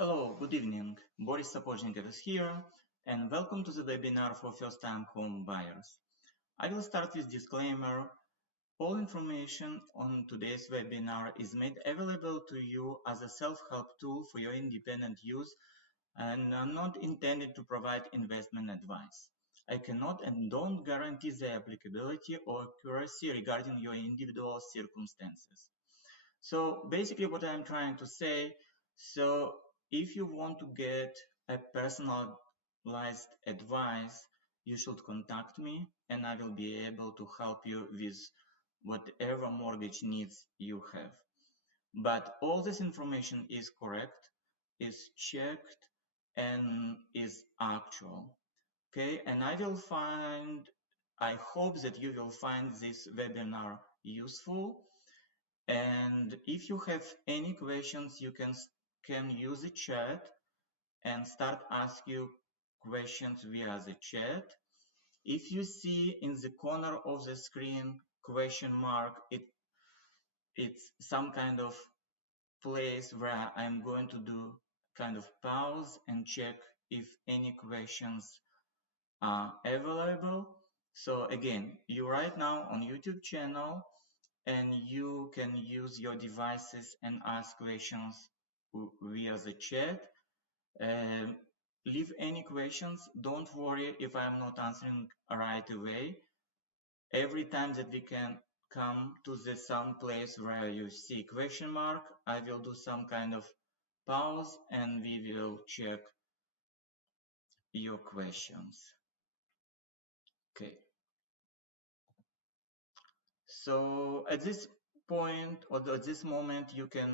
Hello, good evening. Boris Sapozhnikov is here, and welcome to the webinar for first-time home buyers. I will start with disclaimer. All information on today's webinar is made available to you as a self-help tool for your independent use and are not intended to provide investment advice. I cannot and don't guarantee the applicability or accuracy regarding your individual circumstances. So basically what I'm trying to say, if you want to get a personalized advice, you should contact me and I will be able to help you with whatever mortgage needs you have. But all this information is correct, is checked, and is actual. Okay, and I hope that you will find this webinar useful. And if you have any questions, you can use the chat and start asking questions via the chat. If you see in the corner of the screen question mark, it's some kind of place where I'm going to do kind of pause and check if any questions are available. So again, you're right now on YouTube channel, and you can use your devices and ask questions via the chat. Leave any questions. Don't worry if I'm not answering right away. Every time that we can come to the some place where you see question mark, I will do some kind of pause and we will check your questions. Okay. So at this point or at this moment, you can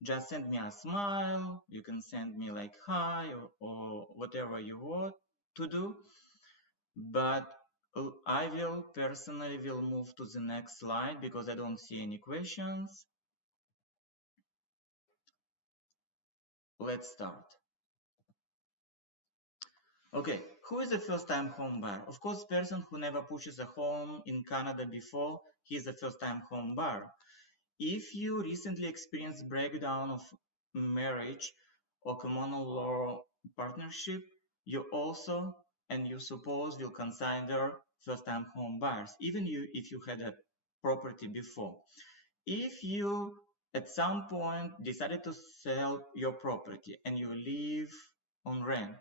just send me a smile. You can send me like hi or whatever you want to do. But I will personally move to the next slide because I don't see any questions. Let's start. Okay, who is a first-time home buyer? Of course, person who never purchased a home in Canada before, he is a first-time home buyer. If you recently experienced breakdown of marriage or common law partnership, you also and you suppose will consider first-time home buyers, even if you had a property before. If you at some point decided to sell your property and you live on rent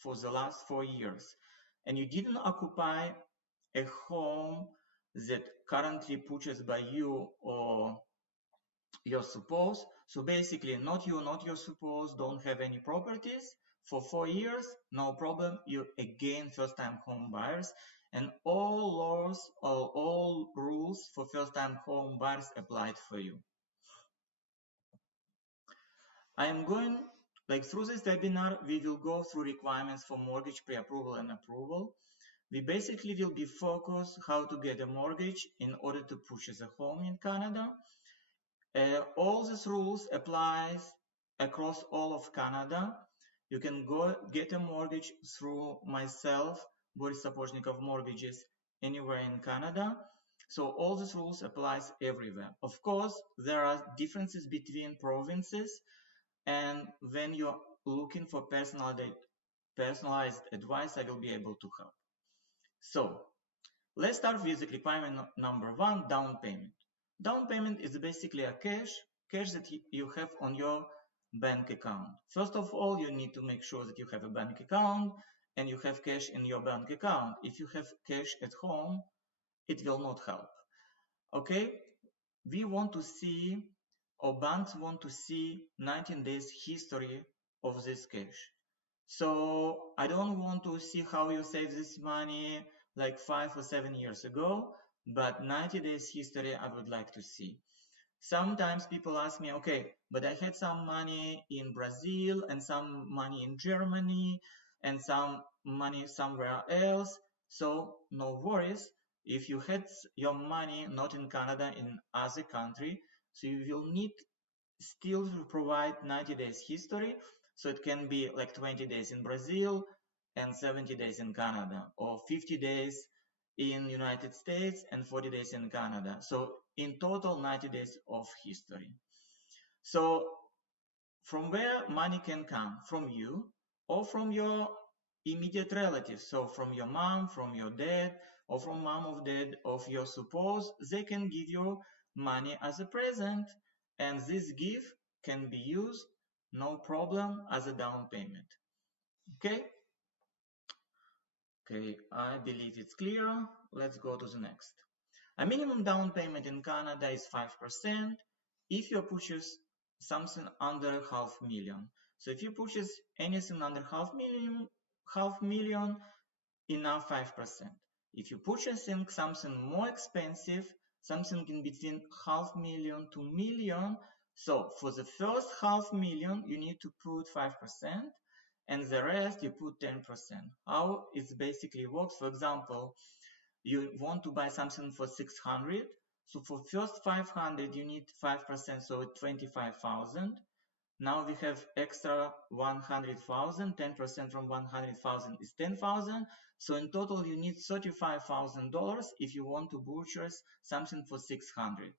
for the last 4 years and you didn't occupy a home that currently purchased by you or your spouse, so basically not you, not your spouse, don't have any properties for 4 years, no problem, you again first-time home buyers, and all laws or all rules for first-time home buyers applied for you. I am going, through this webinar, we will go through requirements for mortgage pre-approval and approval. We basically will be focused how to get a mortgage in order to purchase a home in Canada. All these rules applies across all of Canada. You can go get a mortgage through myself, Boris Sapozhnikov Mortgages, anywhere in Canada. So all these rules applies everywhere. Of course, there are differences between provinces, and when you're looking for personalized advice, I will be able to help. So let's start with the requirement number 1, down payment. Down payment is basically a cash that you have on your bank account. First of all, you need to make sure that you have a bank account and you have cash in your bank account. If you have cash at home, it will not help. Okay, we want to see, or banks want to see 19 days history of this cash. So I don't want to see how you save this money like 5 or 7 years ago, but 90 days history I would like to see. Sometimes people ask me, okay, but I had some money in Brazil and some money in Germany and some money somewhere else. So no worries. If you had your money not in Canada, in other country, so you will need still to provide 90 days history. So it can be like 20 days in Brazil and 70 days in Canada, or 50 days in United States and 40 days in Canada. So in total, 90 days of history. So from where money can come, from you or from your immediate relatives. So from your mom, from your dad, or from mom of dad of your spouse, they can give you money as a present, and this gift can be used, no problem, as a down payment. Okay? Okay, I believe it's clear. Let's go to the next. A minimum down payment in Canada is 5% if you purchase something under $500,000. So if you purchase anything under half million, enough 5%. If you're purchasing something more expensive, something in between $500,000 to $1 million, so for the first $500,000 you need to put 5%, and the rest you put 10%. How it basically works? For example, you want to buy something for 600, so for first 500 you need 5%, so 25,000. Now we have extra 100,000, 10% from 100,000 is 10,000. So in total you need $35,000 if you want to purchase something for 600.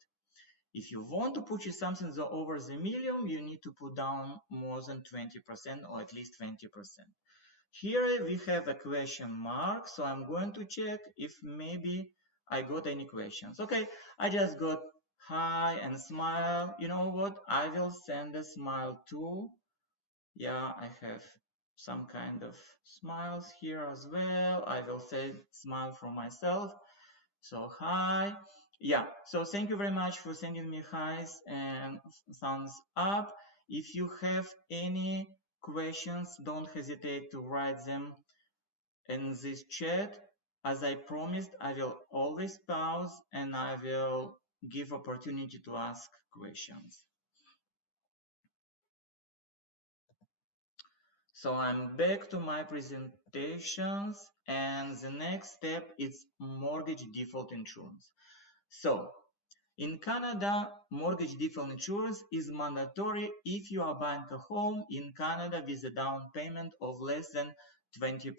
If you want to purchase something over the million, you need to put down more than 20% or at least 20%. Here we have a question mark, so I'm going to check if maybe I got any questions. Okay, I just got hi and smile. You know what? I will send a smile too. Yeah, I have some kind of smiles here as well. I will say smile from myself. So hi. Yeah, so thank you very much for sending me highs and thumbs up. If you have any questions, don't hesitate to write them in this chat. As I promised, I will always pause and I will give opportunity to ask questions. So I'm back to my presentations, and the next step is mortgage default insurance. So in Canada, mortgage default insurance is mandatory if you are buying a home in Canada with a down payment of less than 20%.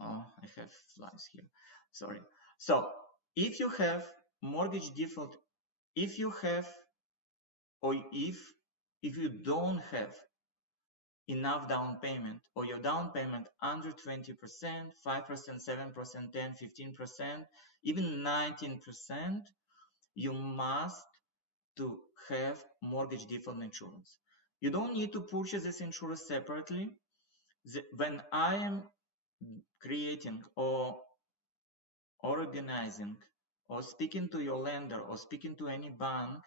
Oh, I have flies here. Sorry. So if you have mortgage default, if you have, or if you don't have enough down payment, or your down payment under 20%, 5%, 7%, 10, 15%, even 19%, you must to have mortgage default insurance. You don't need to purchase this insurance separately. When I am creating or organizing or speaking to your lender or speaking to any bank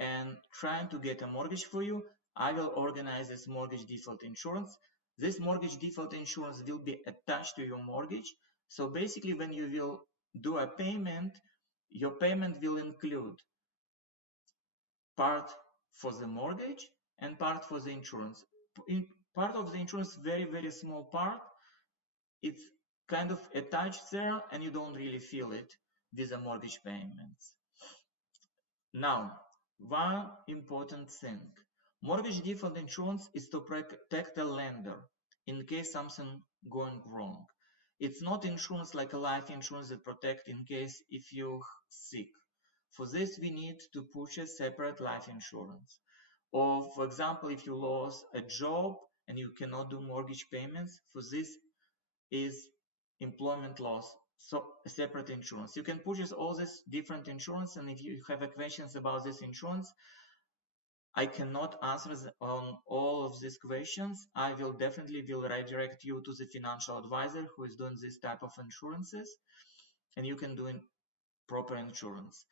and trying to get a mortgage for you, I will organize this mortgage default insurance. This mortgage default insurance will be attached to your mortgage. So basically when you will do a payment, your payment will include part for the mortgage and part for the insurance. Part of the insurance, very, very small part, it's kind of attached there and you don't really feel it with the mortgage payments. Now, one important thing. Mortgage default insurance is to protect the lender in case something going wrong. It's not insurance like a life insurance that protect in case if you're sick. For this, we need to purchase separate life insurance. Or, for example, if you lost a job and you cannot do mortgage payments, for this is employment loss, so a separate insurance. You can purchase all this different insurance, and if you have questions about this insurance, I cannot answer on all of these questions. I will definitely redirect you to the financial advisor who is doing this type of insurances, and you can do proper insurance.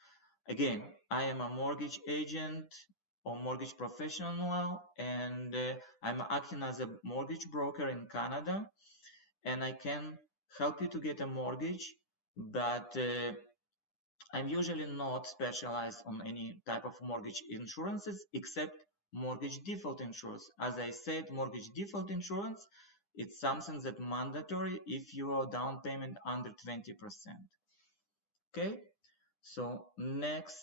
Again, I am a mortgage agent or mortgage professional, and I'm acting as a mortgage broker in Canada, and I can help you to get a mortgage, but I'm usually not specialized on any type of mortgage insurances except mortgage default insurance. As I said, mortgage default insurance, it's something that's mandatory if your down payment under 20%. Okay, so next,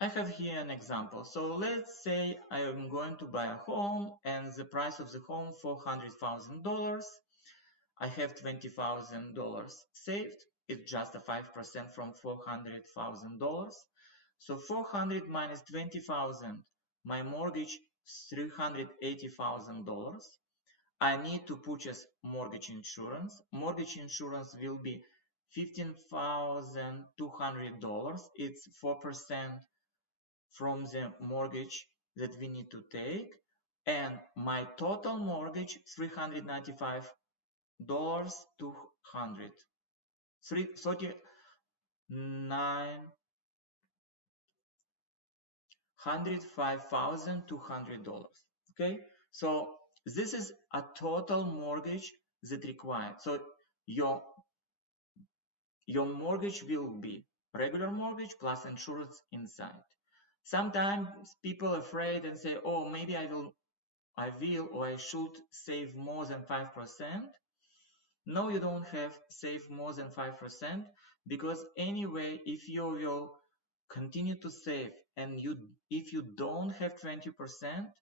I have here an example. So let's say I am going to buy a home and the price of the home $400,000. I have $20,000 saved. It's just a 5% from $400,000. So 400 minus 20,000, my mortgage $380,000. I need to purchase mortgage insurance. Mortgage insurance will be $15,200. It's 4% from the mortgage that we need to take. And my total mortgage, $395, 200. $105,200. Okay, so this is a total mortgage that required. So your mortgage will be regular mortgage plus insurance inside. Sometimes people are afraid and say, oh, maybe I will or I should save more than 5%. No, you don't have save more than 5%, because anyway, if you will continue to save and if you don't have 20%,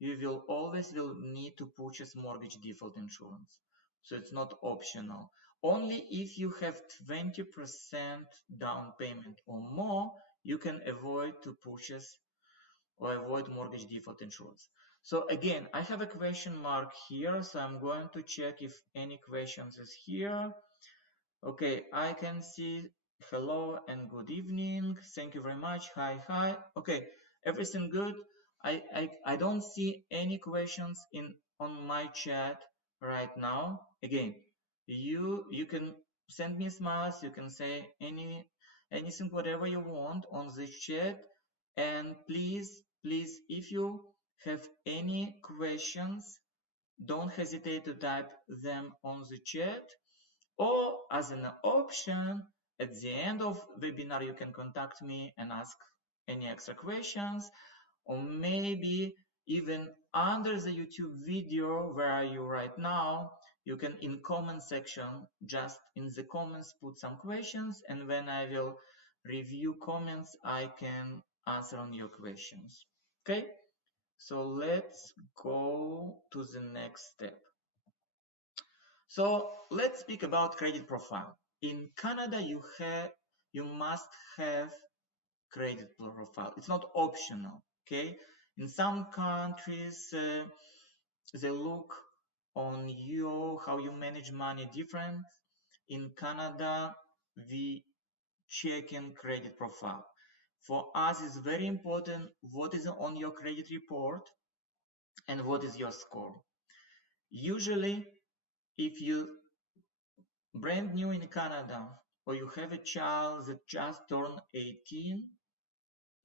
you will always need to purchase mortgage default insurance. So it's not optional. Only if you have 20% down payment or more, you can avoid to purchase or avoid mortgage default insurance. So again, I have a question mark here, so I'm going to check if any questions is here. Okay, I can see hello and good evening. Thank you very much. Hi. Okay, everything good. I don't see any questions on my chat right now. Again, you can send me smiles. You can say anything, whatever you want on the chat. And please, if you have any questions, don't hesitate to type them on the chat. Or as an option, at the end of webinar, you can contact me and ask any extra questions, or maybe even under the YouTube video where are you right now, you can in comment section, just in the comments, put some questions, and when I will review comments, I can answer on your questions. Okay, so let's go to the next step. So let's speak about credit profile. In Canada, you must have credit profile. It's not optional, okay? In some countries, they look on you, how you manage money different. In Canada, we check in credit profile. For us, it's very important what is on your credit report and what is your score. Usually, if you brand new in Canada, or you have a child that just turned 18,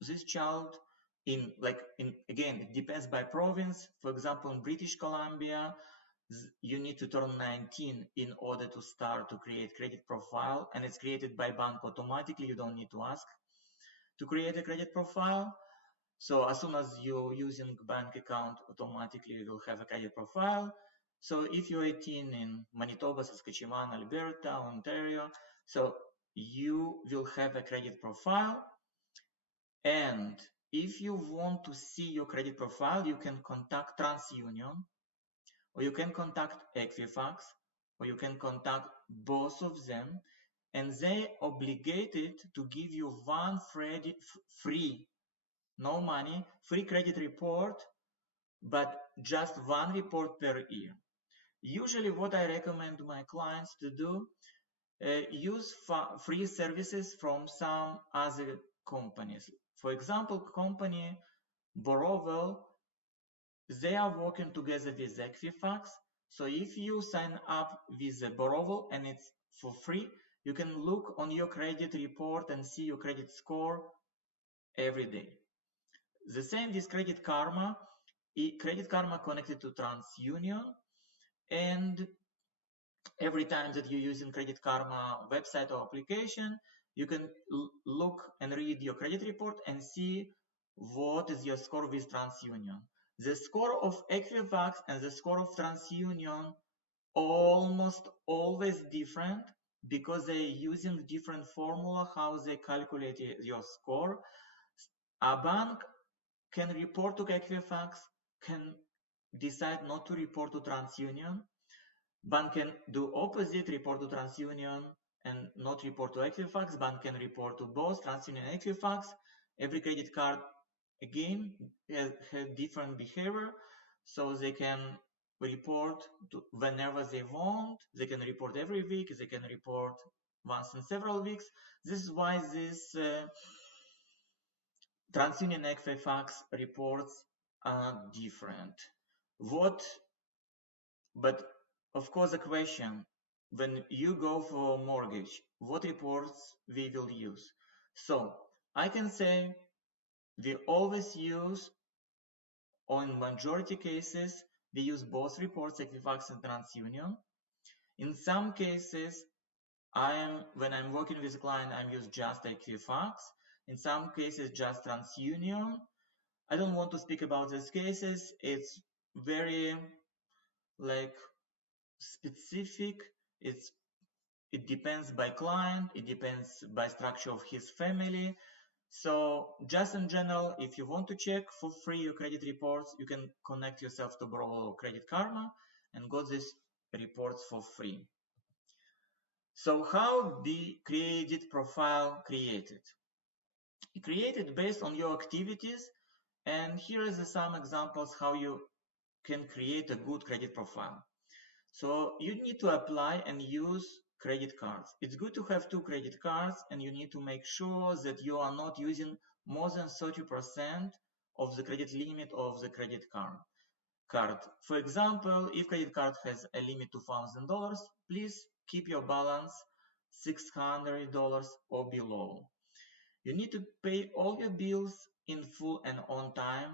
this child again, it depends by province. For example, in British Columbia, you need to turn 19 in order to start to create credit profile, and it's created by bank automatically. You don't need to ask to create a credit profile. So as soon as you're using bank account, automatically you will have a credit profile. So if you're 18 in Manitoba, Saskatchewan, Alberta, Ontario, so you will have a credit profile. And if you want to see your credit profile, you can contact TransUnion, or you can contact Equifax, or you can contact both of them, and they obligated to give you one free, no money, free credit report, but just one report per year. Usually what I recommend to my clients to do, use free services from some other companies. For example, company Borovel, they are working together with Equifax. So if you sign up with Borovel and it's for free, you can look on your credit report and see your credit score every day. The same with Credit Karma. Credit Karma connected to TransUnion, and every time that you're using Credit Karma website or application, you can look and read your credit report and see what is your score with TransUnion. The score of Equifax and the score of TransUnion almost always different, because they're using different formula how they calculate your score. A bank can report to Equifax, can decide not to report to TransUnion. Bank can do opposite, report to TransUnion and not report to Equifax. Bank can report to both TransUnion and Equifax. Every credit card again have different behavior, so they can report whenever they want. They can report every week. They can report once in several weeks. This is why this TransUnion Equifax reports are different. But of course, the question, when you go for a mortgage, what reports we will use? So I can say we always use, or in majority cases, we use both reports, Equifax and TransUnion. In some cases, when I'm working with a client, I'm use just Equifax. In some cases, just TransUnion. I don't want to speak about these cases. It's very specific. It depends by client. It depends by structure of his family. So just in general, if you want to check for free your credit reports, you can connect yourself to Bravo or Credit Karma and got these reports for free. So how the credit profile created? Created based on your activities, and here is some examples how you can create a good credit profile. So you need to apply and use credit cards. It's good to have 2 credit cards, and you need to make sure that you are not using more than 30% of the credit limit of the credit card. For example, if credit card has a limit $2,000, please keep your balance $600 or below. You need to pay all your bills in full and on time,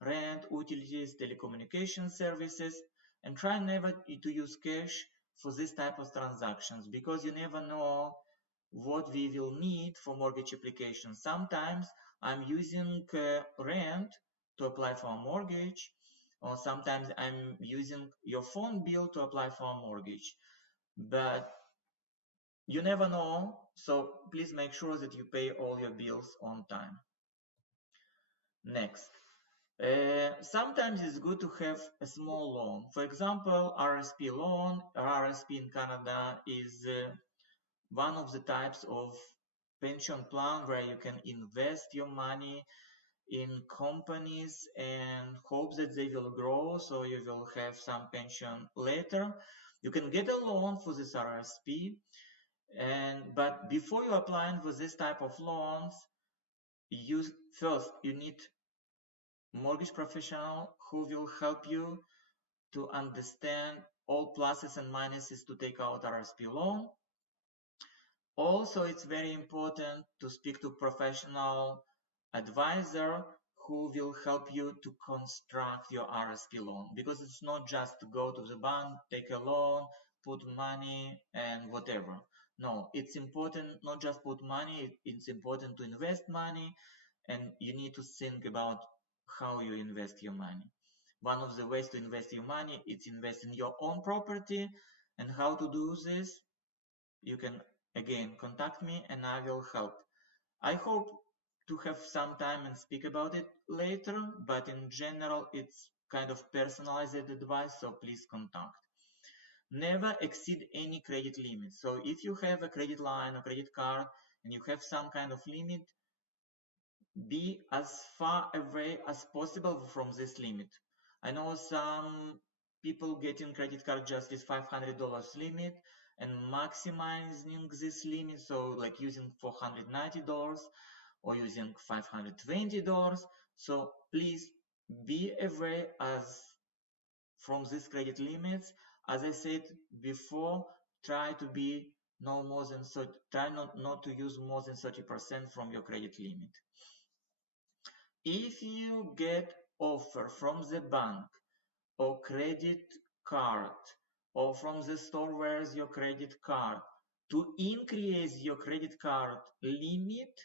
rent, utilities, telecommunication services, and try never to use cash for this type of transactions, because you never know what we will need for mortgage application. Sometimes I'm using rent to apply for a mortgage, or sometimes I'm using your phone bill to apply for a mortgage. But you never know, so please make sure that you pay all your bills on time. Next, sometimes it's good to have a small loan. For example, RSP loan. RSP in Canada is one of the types of pension plan where you can invest your money in companies and hope that they will grow, so you will have some pension later. You can get a loan for this RSP, but before you applying for this type of loans, you need mortgage professional who will help you to understand all pluses and minuses to take out RSP loan. Also, it's very important to speak to professional advisor who will help you to construct your RSP loan, because it's not just to go to the bank, take a loan, put money and whatever. No, it's important not just put money, it's important to invest money, and you need to think about how you invest your money. One of the ways to invest your money is invest in your own property, and how to do this, you can again contact me and I will help. I hope to have some time and speak about it later, but in general it's kind of personalized advice, so please contact. Never exceed any credit limit. So if you have a credit line or credit card and you have some kind of limit, be as far away as possible from this limit. I know some people getting credit card just with $500 limit and maximizing this limit, so like using $490 or using $520. So please be away from these credit limits. As I said before, try to be no more than try not to use more than 30% from your credit limit. If you get offer from the bank or credit card or from the store where is your credit card to increase your credit card limit,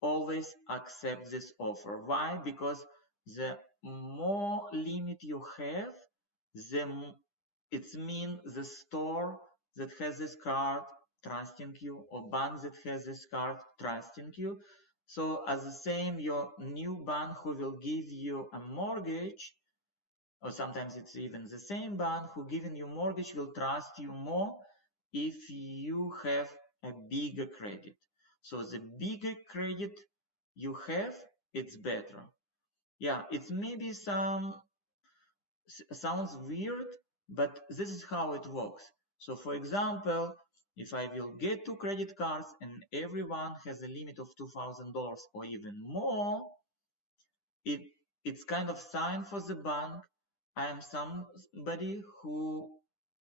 always accept this offer. Why? Because the more limit you have, it means the store that has this card trusting you, or bank that has this card trusting you. So as the same, your new bank who will give you a mortgage, or sometimes it's even the same bank who giving you mortgage, will trust you more if you have a bigger credit. So the bigger credit you have, it's better. Yeah, it's maybe sounds weird, but this is how it works. So for example, if I will get 2 credit cards and everyone has a limit of $2,000 or even more, it it's kind of sign for the bank I am somebody who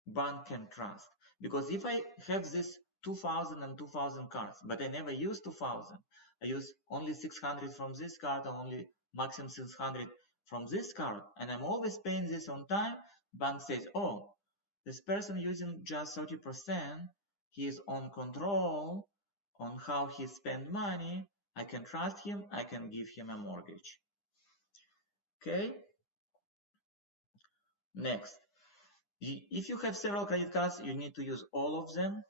bank can trust. Because if I have this 2000 and 2000 cards, but I never use 2000, I use only 600 from this card or only maximum 600 from this card, and I'm always paying this on time, bank says, oh, this person using just 30%, he is on control on how he spend money, I can trust him, I can give him a mortgage. Okay, next. If you have several credit cards, you need to use all of them.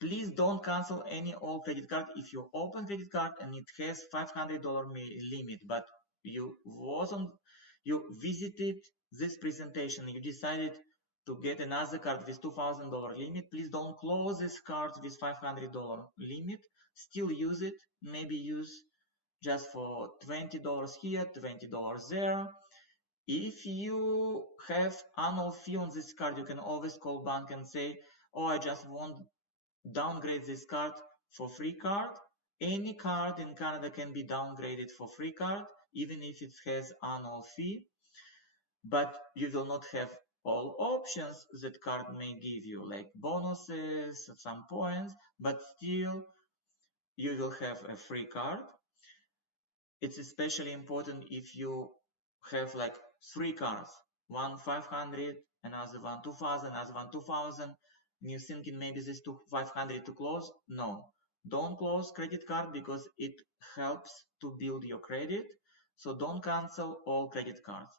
Please don't cancel any old credit card if you open credit card and it has $500 limit, but you visited this presentation, you decided to get another card with $2,000 limit. Please don't close this card with $500 limit. Still use it. Maybe use just for $20 here, $20 there. If you have annual fee on this card, you can always call bank and say, oh, I just want downgrade this card for free card. Any card in Canada can be downgraded for free card, even if it has annual fee, but you will not have all options that card may give you, like bonuses, some points, but still you will have a free card. It's especially important if you have like 3 cards, one 500, another one 2000, another one 2000, and you're thinking maybe this 500 to close. No, don't close credit card because it helps to build your credit. So don't cancel all credit cards.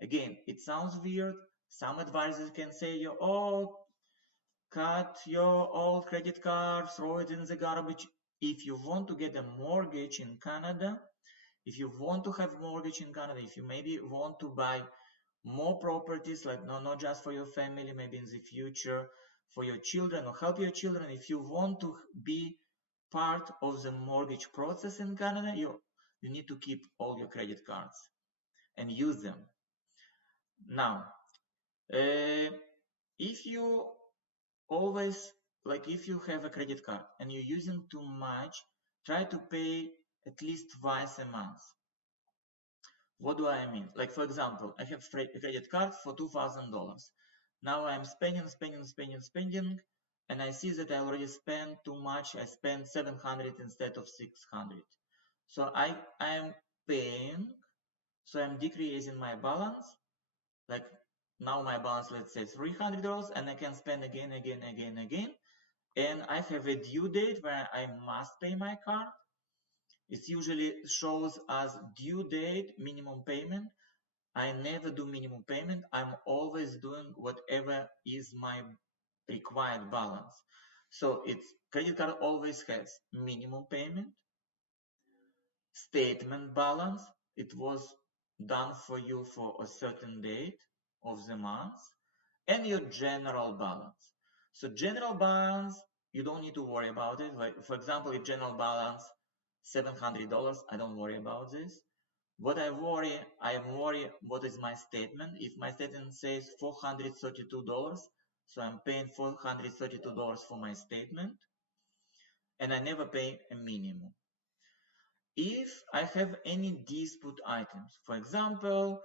Again, it sounds weird. Some advisors can say, oh, cut your old credit card, throw it in the garbage. If you want to get a mortgage in Canada, if you want to have mortgage in Canada, if you maybe want to buy more properties, like not just for your family, maybe in the future for your children or help your children, if you want to be part of the mortgage process in Canada, you need to keep all your credit cards and use them. Now, if you always, like if you have a credit card and you're using too much, try to pay at least twice a month. What do I mean? Like, for example, I have a credit card for $2,000. Now I'm spending, and I see that I already spent too much. I spent 700 instead of 600. So I am paying, so I'm decreasing my balance. Like now my balance, let's say $300, and I can spend again. And I have a due date where I must pay my card. It usually shows as due date, minimum payment. I never do minimum payment. I'm always doing whatever is my required balance. So it's credit card always has minimum payment, statement balance. It was done for you for a certain date of the month, and your general balance. So general balance, you don't need to worry about it. Like for example, if general balance $700, I don't worry about this. What I am worried what is my statement. If my statement says $432, so I'm paying $432 for my statement, and I never pay a minimum. If I have any dispute items, for example,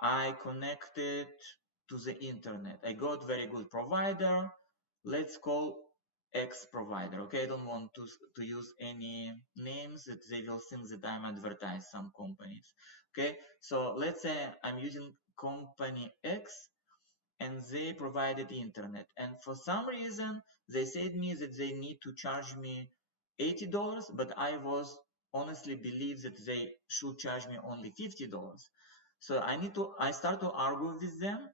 I connected to the internet, I got very good provider, let's call X provider, okay? I don't want to use any names that they will think that I'm advertising some companies, okay? So let's say I'm using company X and they provided internet, and for some reason they said me that they need to charge me $80, but I was honestly believe that they should charge me only $50. So I start to argue with them.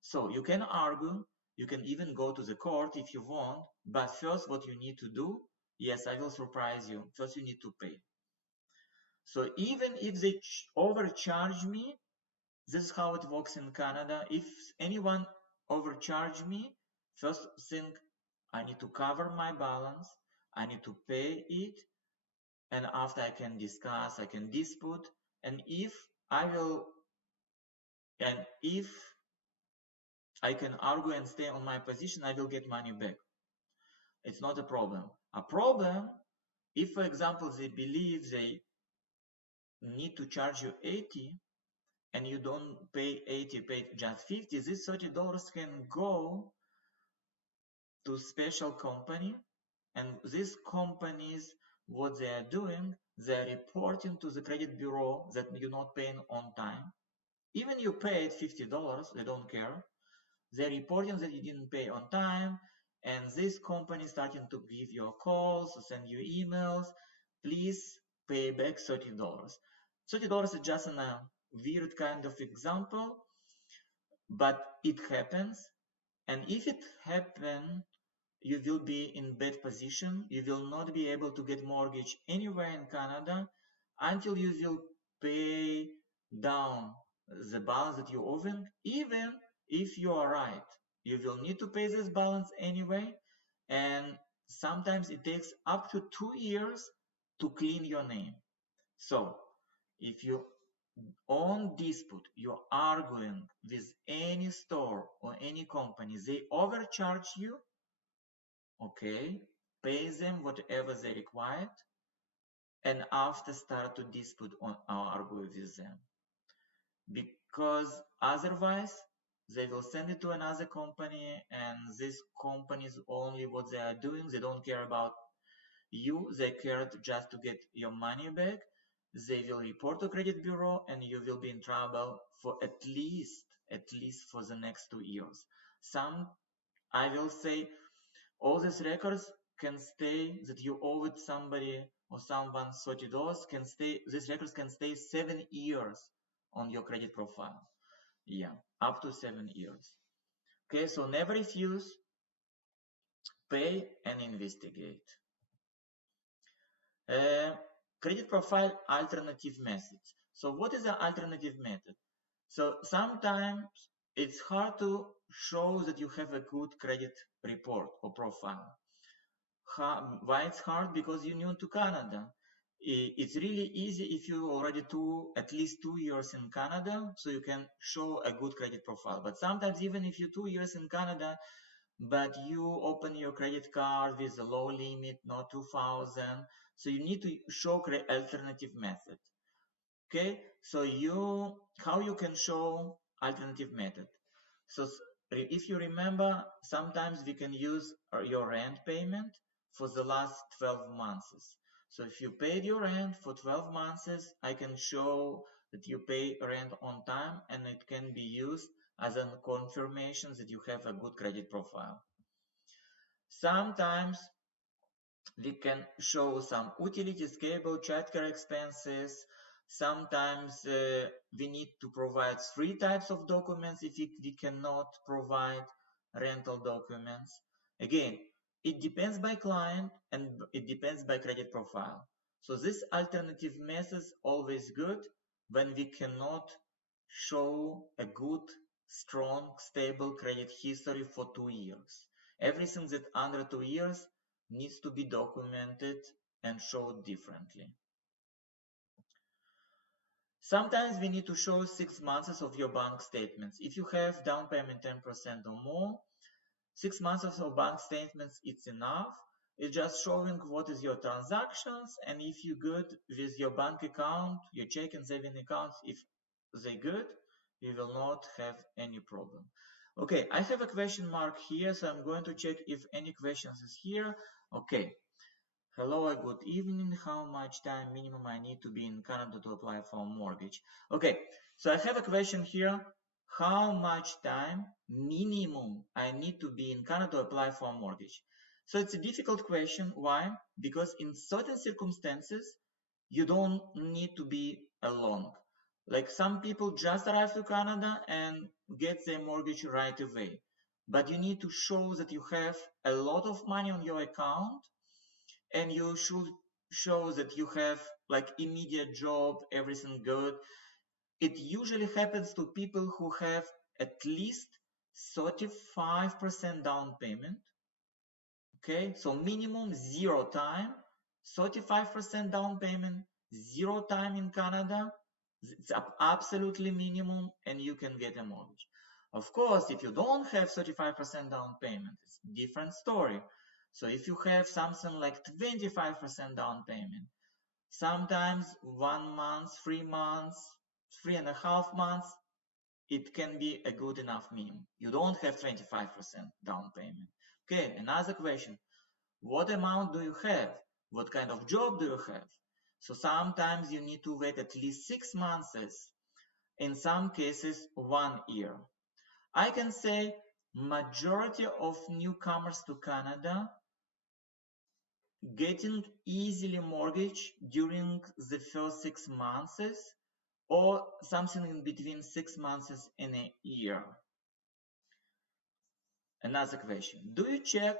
So you can argue, you can even go to the court if you want, but first what you need to do, yes, I will surprise you, first you need to pay. So even if they overcharge me, this is how it works in Canada. If anyone overcharge me, first thing, I need to cover my balance, I need to pay it, and after I can discuss, I can dispute, And if I can argue and stay on my position, I will get money back. It's not a problem. A problem if, for example, they believe they need to charge you 80 and you don't pay 80, pay just 50, this $30 can go to special company, and these companies, what they are doing, they are reporting to the credit bureau that you're not paying on time. Even you paid $50, they don't care. They're reporting that you didn't pay on time, and this company starting to give you calls, send you emails. Please pay back $30. $30 is just a weird kind of example, but it happens. And if it happens, you will be in bad position. You will not be able to get mortgage anywhere in Canada until you will pay down the balance that you're owing, even if you are right. You will need to pay this balance anyway, and sometimes it takes up to 2 years to clean your name. So if you on dispute, you're arguing with any store or any company, they overcharge you, okay, pay them whatever they required, and after start to dispute on argue with them. Because otherwise, they will send it to another company, and this companies only what they are doing, they don't care about you, they care just to get your money back. They will report to credit bureau, and you will be in trouble for at least for the next 2 years. I will say, all these records can stay that you owe it somebody or someone $30 can stay. These records can stay 7 years on your credit profile. Yeah, up to 7 years. Okay, so never refuse, pay and investigate. Credit profile alternative methods. So what is the alternative method? So sometimes it's hard to show that you have a good credit report or profile. Why it's hard? Because you're new to Canada. It's really easy if you already at least 2 years in Canada, so you can show a good credit profile. But sometimes even if you're 2 years in Canada, but you open your credit card with a low limit, not 2,000, so you need to show alternative method. Okay, so how you can show alternative method? So if you remember, sometimes we can use your rent payment for the last 12 months. So if you paid your rent for 12 months, I can show that you pay rent on time, and it can be used as a confirmation that you have a good credit profile. Sometimes we can show some utilities, cable, childcare expenses. Sometimes we need to provide 3 types of documents if we cannot provide rental documents. Again, it depends by client and it depends by credit profile. So this alternative method is always good when we cannot show a good, strong, stable credit history for 2 years. Everything that under 2 years needs to be documented and showed differently. Sometimes we need to show 6 months of your bank statements. If you have down payment 10% or more, 6 months of bank statements, it's enough. It's just showing what is your transactions, and if you're good with your bank account, your checking and saving accounts, if they're good, you will not have any problem. Okay, I have a question mark here, so I'm going to check if any questions is here. Okay. Hello, good evening. How much time minimum I need to be in Canada to apply for a mortgage? Okay, so I have a question here. How much time minimum I need to be in Canada to apply for a mortgage? So it's a difficult question. Why? Because in certain circumstances, you don't need to be long. Like some people just arrive to Canada and get their mortgage right away. But you need to show that you have a lot of money on your account, and you should show that you have like immediate job, everything good. It usually happens to people who have at least 35% down payment. Okay, so minimum 0 time, 35% down payment, 0 time in Canada. It's absolutely minimum and you can get a mortgage. Of course, if you don't have 35% down payment, it's a different story. So if you have something like 25% down payment, sometimes 1 month, 3 months, 3.5 months, it can be a good enough minimum. You don't have 25% down payment. Okay, another question. What amount do you have? What kind of job do you have? So sometimes you need to wait at least 6 months, in some cases 1 year. I can say majority of newcomers to Canada getting easily mortgage during the first 6 months or something in between 6 months and a year. Another question. Do you check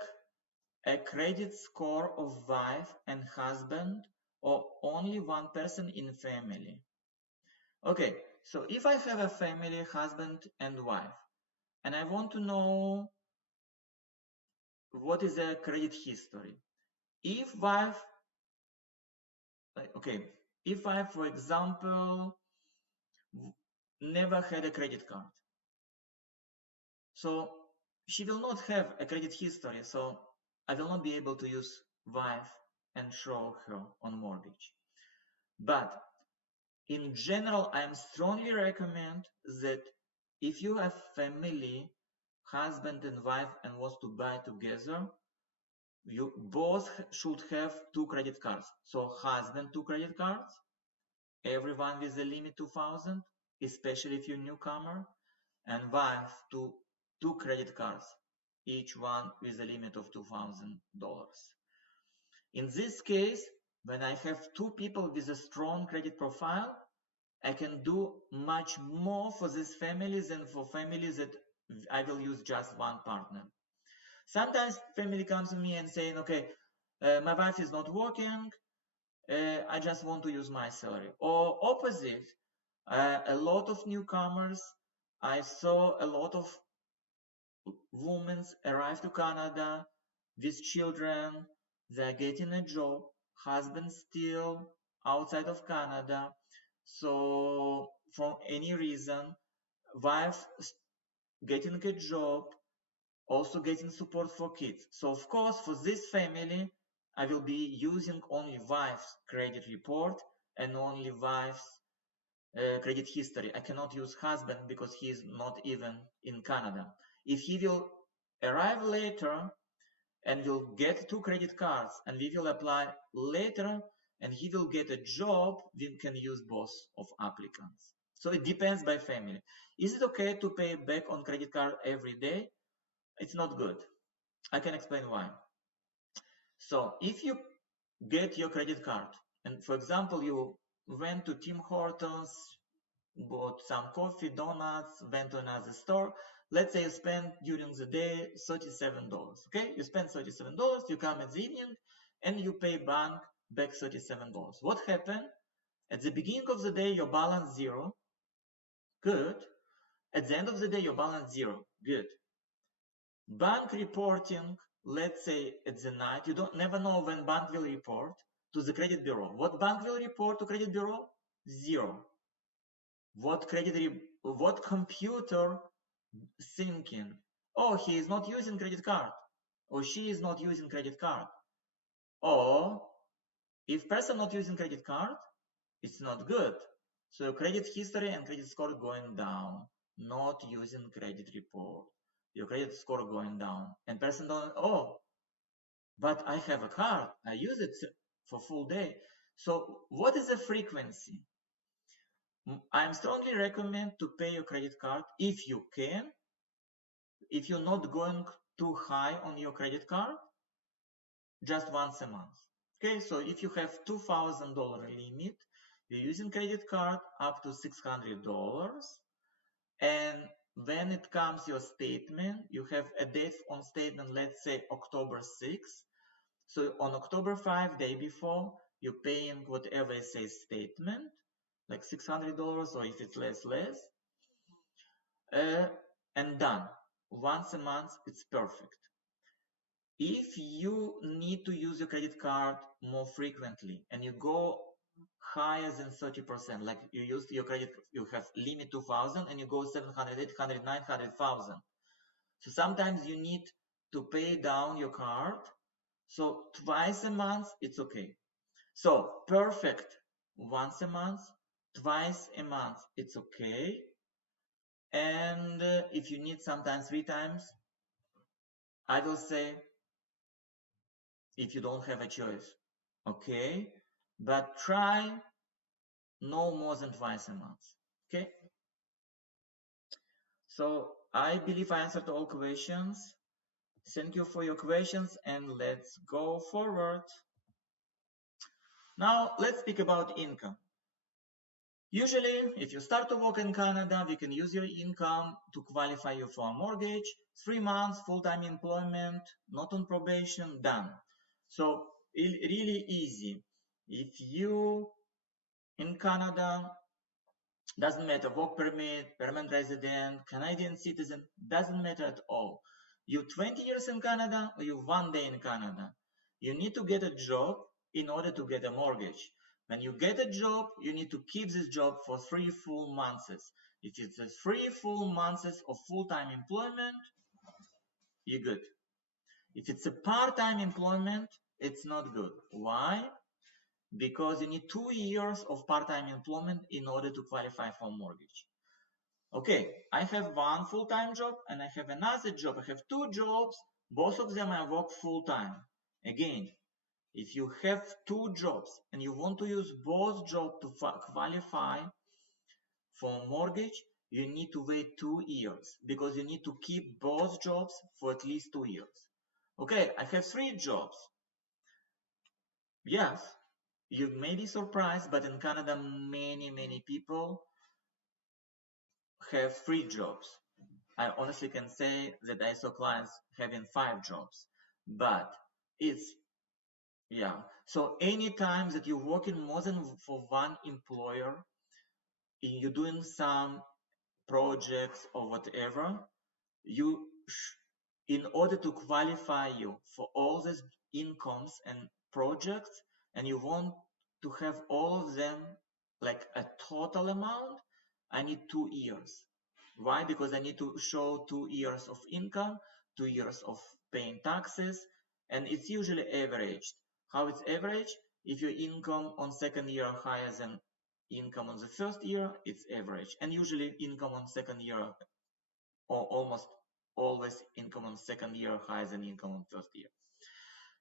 a credit score of wife and husband or only one person in family? Okay, so if I have a family, husband and wife, and I want to know what is their credit history. If wife, for example, never had a credit card, so she will not have a credit history, so I will not be able to use wife and show her on mortgage. But in general, I strongly recommend that if you have family, husband and wife, and want to buy together, you both should have 2 credit cards. So husband 2 credit cards, everyone with a limit 2,000, especially if you're newcomer, and wife 2 credit cards, each one with a limit of $2,000. In this case, when I have 2 people with a strong credit profile, I can do much more for this family than for families that I will use just one partner. Sometimes family comes to me and saying, okay, my wife is not working, I just want to use my salary. Or opposite, a lot of newcomers, I saw a lot of women arrive to Canada with children, they're getting a job, husband still outside of Canada, so for any reason, wife getting a job, also getting support for kids. So of course, for this family, I will be using only wife's credit report and only wife's credit history. I cannot use husband because he is not even in Canada. If he will arrive later and will get 2 credit cards and we will apply later and he will get a job, we can use both of applicants. So it depends by family. Is it okay to pay back on credit card every day? It's not good. I can explain why. So if you get your credit card and for example you went to Tim Hortons, bought some coffee, donuts, went to another store, let's say you spend during the day $37. Okay, you spend $37, you come at the evening and you pay bank back $37. What happened? At the beginning of the day your balance zero, good. At the end of the day your balance zero, good. Bank reporting, let's say at the night, you don't never know when bank will report to the credit bureau. What bank will report to credit bureau? Zero. What computer thinking, oh, he is not using credit card, or she is not using credit card. Or if person not using credit card, it's not good. So your credit history and credit score going down, not using credit report. Your credit score going down. And person don't, oh, but I have a card, I use it for full day. So what is the frequency? I strongly recommend to pay your credit card if you can, if you're not going too high on your credit card, just once a month. Okay, so if you have $2,000 limit, you're using credit card up to $600, and when it comes your statement, you have a date on statement, let's say October 6th. So on October 5, day before, you're paying whatever it says statement, like $600, or if it's less, and done. Once a month, it's perfect. If you need to use your credit card more frequently and you go higher than 30%, like you use your credit, you have limit 2,000 and you go 700, 800, 900,000. So sometimes you need to pay down your card. So twice a month, it's okay. So perfect once a month, twice a month, it's okay. And if you need sometimes 3 times, I will say if you don't have a choice, okay, but try no more than twice a month, okay? So I believe I answered all questions. Thank you for your questions and let's go forward. Now let's speak about income. Usually, if you start to work in Canada, we can use your income to qualify you for a mortgage. 3 months, full-time employment, not on probation, done. So really easy. If you in Canada, doesn't matter, work permit, permanent resident, Canadian citizen, doesn't matter at all. You 20 years in Canada or you 1 day in Canada. You need to get a job in order to get a mortgage. When you get a job, you need to keep this job for 3 full months. If it's a 3 full months of full-time employment, you're good. If it's a part-time employment, it's not good. Why? Because you need 2 years of part-time employment in order to qualify for mortgage. Okay, I have one full-time job and I have another job. I have 2 jobs. Both of them I work full-time. Again, if you have 2 jobs and you want to use both jobs to qualify for mortgage, you need to wait 2 years because you need to keep both jobs for at least 2 years. Okay, I have 3 jobs. Yes, you may be surprised, but in Canada, many people have 3 jobs. I honestly can say that I saw clients having 5 jobs, but it's, yeah. So anytime that you're working more than for one employer, you're doing some projects or whatever, you in order to qualify you for all these incomes and projects, and you want to have all of them like a total amount, I need 2 years. Why? Because I need to show 2 years of income, 2 years of paying taxes, and it's usually averaged. How it's averaged? If your income on second year higher than income on the first year, it's average. And usually income on second year, or almost always income on second year higher than income on first year.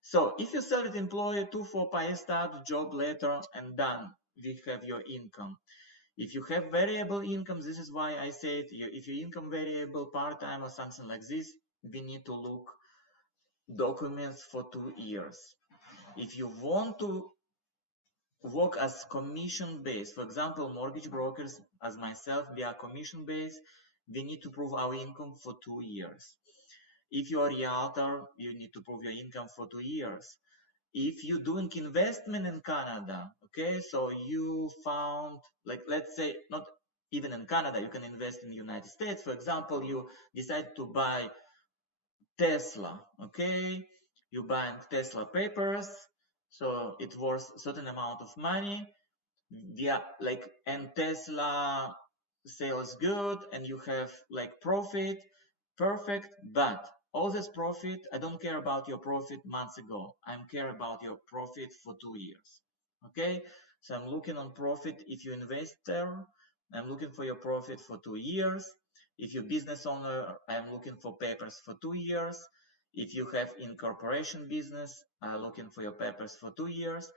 So if you're salaried employee, 2-4 pay stub, job letter, and done, we have your income. If you have variable income, this is why I said if your income variable part-time or something like this, we need to look documents for 2 years. If you want to work as commission-based, for example, mortgage brokers, as myself, we are commission-based, we need to prove our income for 2 years. If you are a realtor, you need to prove your income for 2 years. If you're doing investment in Canada, okay, so you found, like, let's say, not even in Canada, you can invest in the United States. For example, you decide to buy Tesla, okay, you buying Tesla papers, so it worth certain amount of money. Yeah, like, and Tesla sales good and you have like profit, perfect. But all this profit, I don't care about your profit months ago. I care about your profit for 2 years. Okay, so I'm looking on profit. If you investor, I'm looking for your profit for 2 years. If you're business owner, I'm looking for papers for 2 years. If you have incorporation business, I'm looking for your papers for 2 years.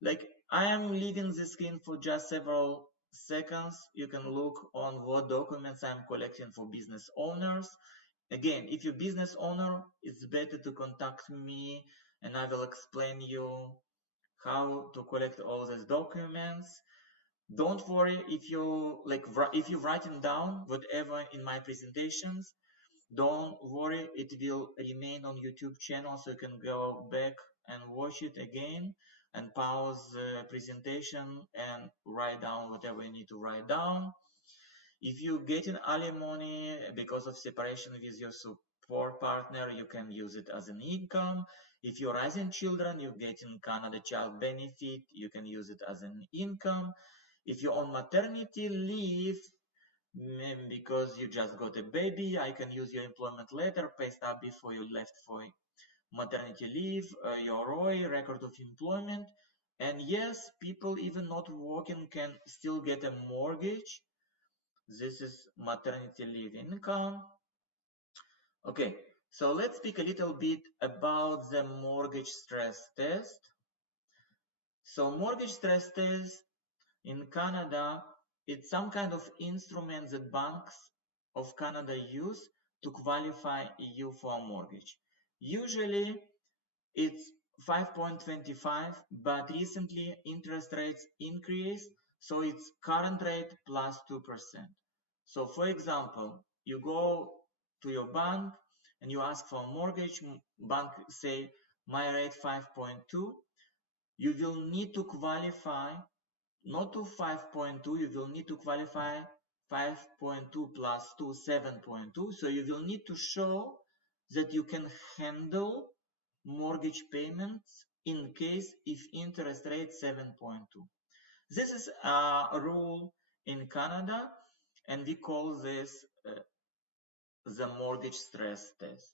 Like, I am leaving the screen for just several seconds. You can look on what documents I'm collecting for business owners. Again, if you're business owner, it's better to contact me and I will explain you how to collect all these documents. Don't worry if you're writing down whatever in my presentations. Don't worry, it will remain on YouTube channel, so you can go back and watch it again and pause the presentation and write down whatever you need to write down. If you're getting alimony because of separation with your support partner, you can use it as an income. If you're raising children, you get in Canada child benefit. You can use it as an income. If you're on maternity leave, because you just got a baby, I can use your employment letter, pay stub before you left for maternity leave, your ROI, record of employment. And yes, people even not working can still get a mortgage. This is maternity leave income. Okay, so let's speak a little bit about the mortgage stress test. So mortgage stress test in Canada, it's some kind of instrument that banks of Canada use to qualify you for a mortgage. Usually it's 5.25, but recently interest rates increased, so it's current rate plus 2%. So for example, you go to your bank and you ask for a mortgage, bank say my rate 5.2, you will need to qualify not to 5.2, you will need to qualify 5.2 plus 2, 7.2. So you will need to show that you can handle mortgage payments in case if interest rate 7.2. This is a rule in Canada, and we call this the mortgage stress test.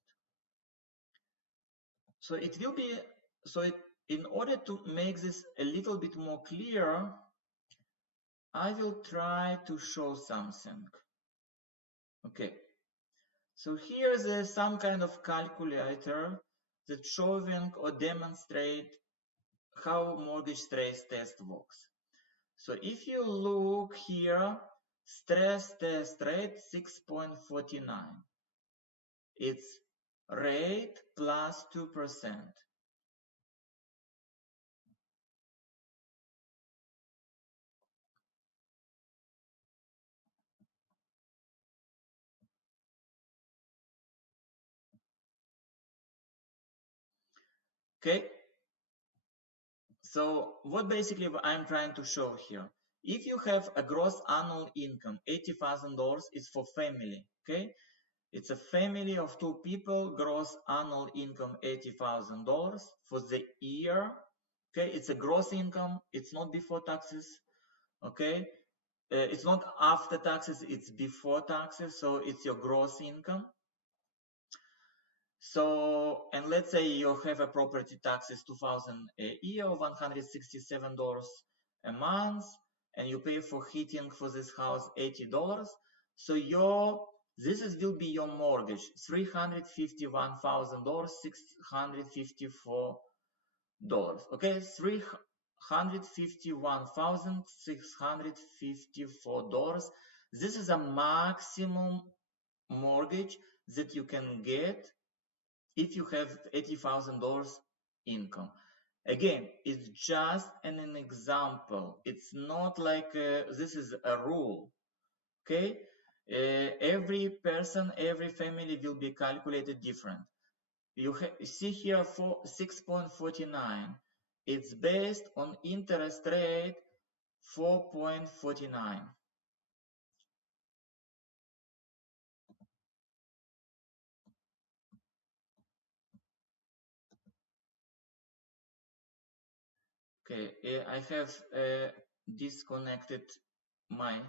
So it will be, in order to make this a little bit more clear, I will try to show something. Okay, so here's some kind of calculator that showing or demonstrate how mortgage stress test works. So if you look here, stress test rate 6.49. It's rate plus 2%. Okay, so what basically I'm trying to show here, if you have a gross annual income, $80,000 is for family, okay? It's a family of two people, gross annual income $80,000 for the year, okay? It's a gross income, it's not before taxes, okay? It's not after taxes, it's before taxes, so it's your gross income. So, and let's say you have a property taxes 2,000 a year, $167 a month, and you pay for heating for this house $80. So this will be your mortgage, $351,654. Okay, $351,654. This is a maximum mortgage that you can get if you have $80,000 income. Again, it's just an example. It's not like this is a rule. Okay, every person, every family will be calculated different. You see here for 6.49. It's based on interest rate 4.49. Okay, I have disconnected my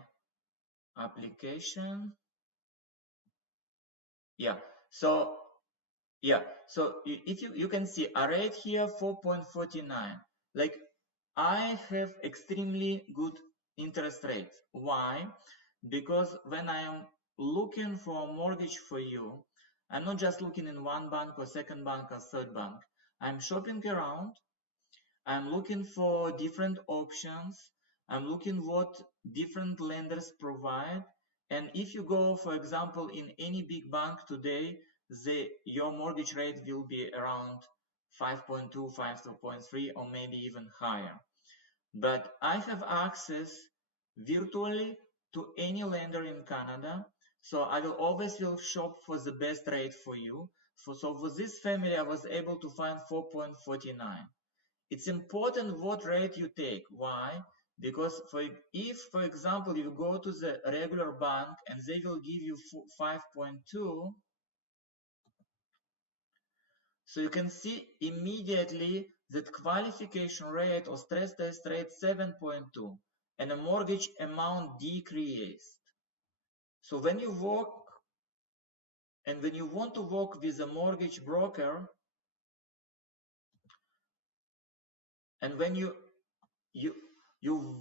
application. Yeah, so if you can see a rate here 4.49. Like I have extremely good interest rates. Why? Because when I am looking for a mortgage for you, I'm not just looking in one bank or second bank or third bank. I'm shopping around. I'm looking for different options. I'm looking what different lenders provide. And if you go, for example, in any big bank today, your mortgage rate will be around 5.2, 5.3, or maybe even higher. But I have access virtually to any lender in Canada. So I will always shop for the best rate for you. So for this family, I was able to find 4.49. It's important what rate you take. Why? Because if, for example, you go to the regular bank and they will give you 5.2, So you can see immediately that qualification rate or stress test rate 7.2 and the mortgage amount decreased. So when you work and when you want to work with a mortgage broker, and when you're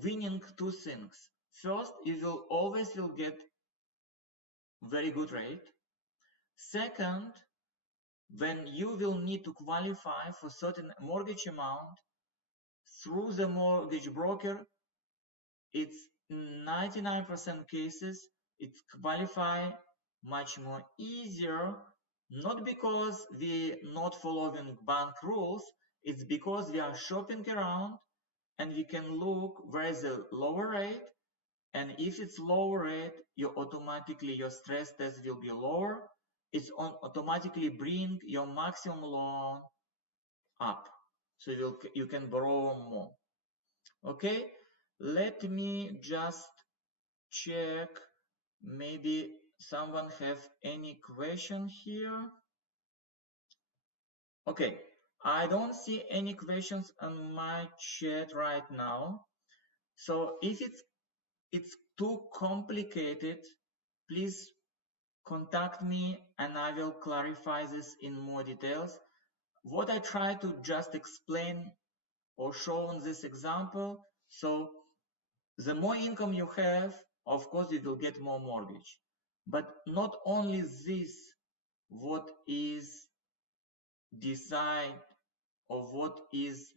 winning two things. First, you will always get very good rate. Second, when you will need to qualify for certain mortgage amount through the mortgage broker, it's 99% cases it's qualify much more easier, not because we not following bank rules, it's because we are shopping around and we can look where is the lower rate, and if it's lower rate, your stress test will be lower. It's automatically bring your maximum loan up, so you can borrow more. Okay, let me just check. Maybe someone have any question here? Okay, I don't see any questions on my chat right now. So if it's too complicated, please contact me and I will clarify this in more details. What I try to just explain or show on this example, so the more income you have, of course you will get more mortgage. But not only this, what is decide or what is,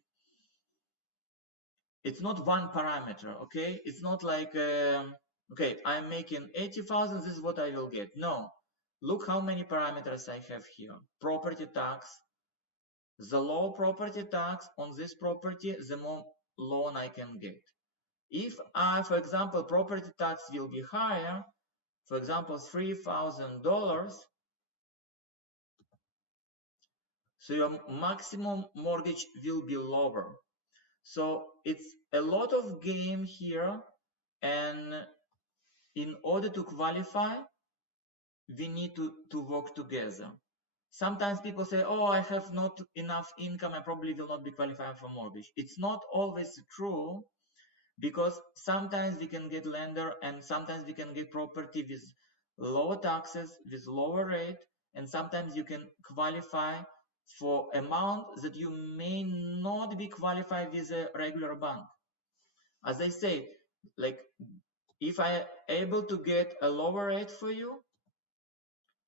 it's not one parameter, okay? It's not like, okay, I'm making 80,000, this is what I will get. No, look how many parameters I have here. Property tax, the lower property tax on this property, the more loan I can get. If I, for example, property tax will be higher, for example, $3,000, so your maximum mortgage will be lower. So it's a lot of game here, and in order to qualify, we need to work together. Sometimes people say, oh, I have not enough income, I probably will not be qualified for mortgage. It's not always true, because sometimes we can get lender and sometimes we can get property with lower taxes, with lower rate, and sometimes you can qualify for amount that you may not be qualified with a regular bank. As I say, like if I able to get a lower rate for you,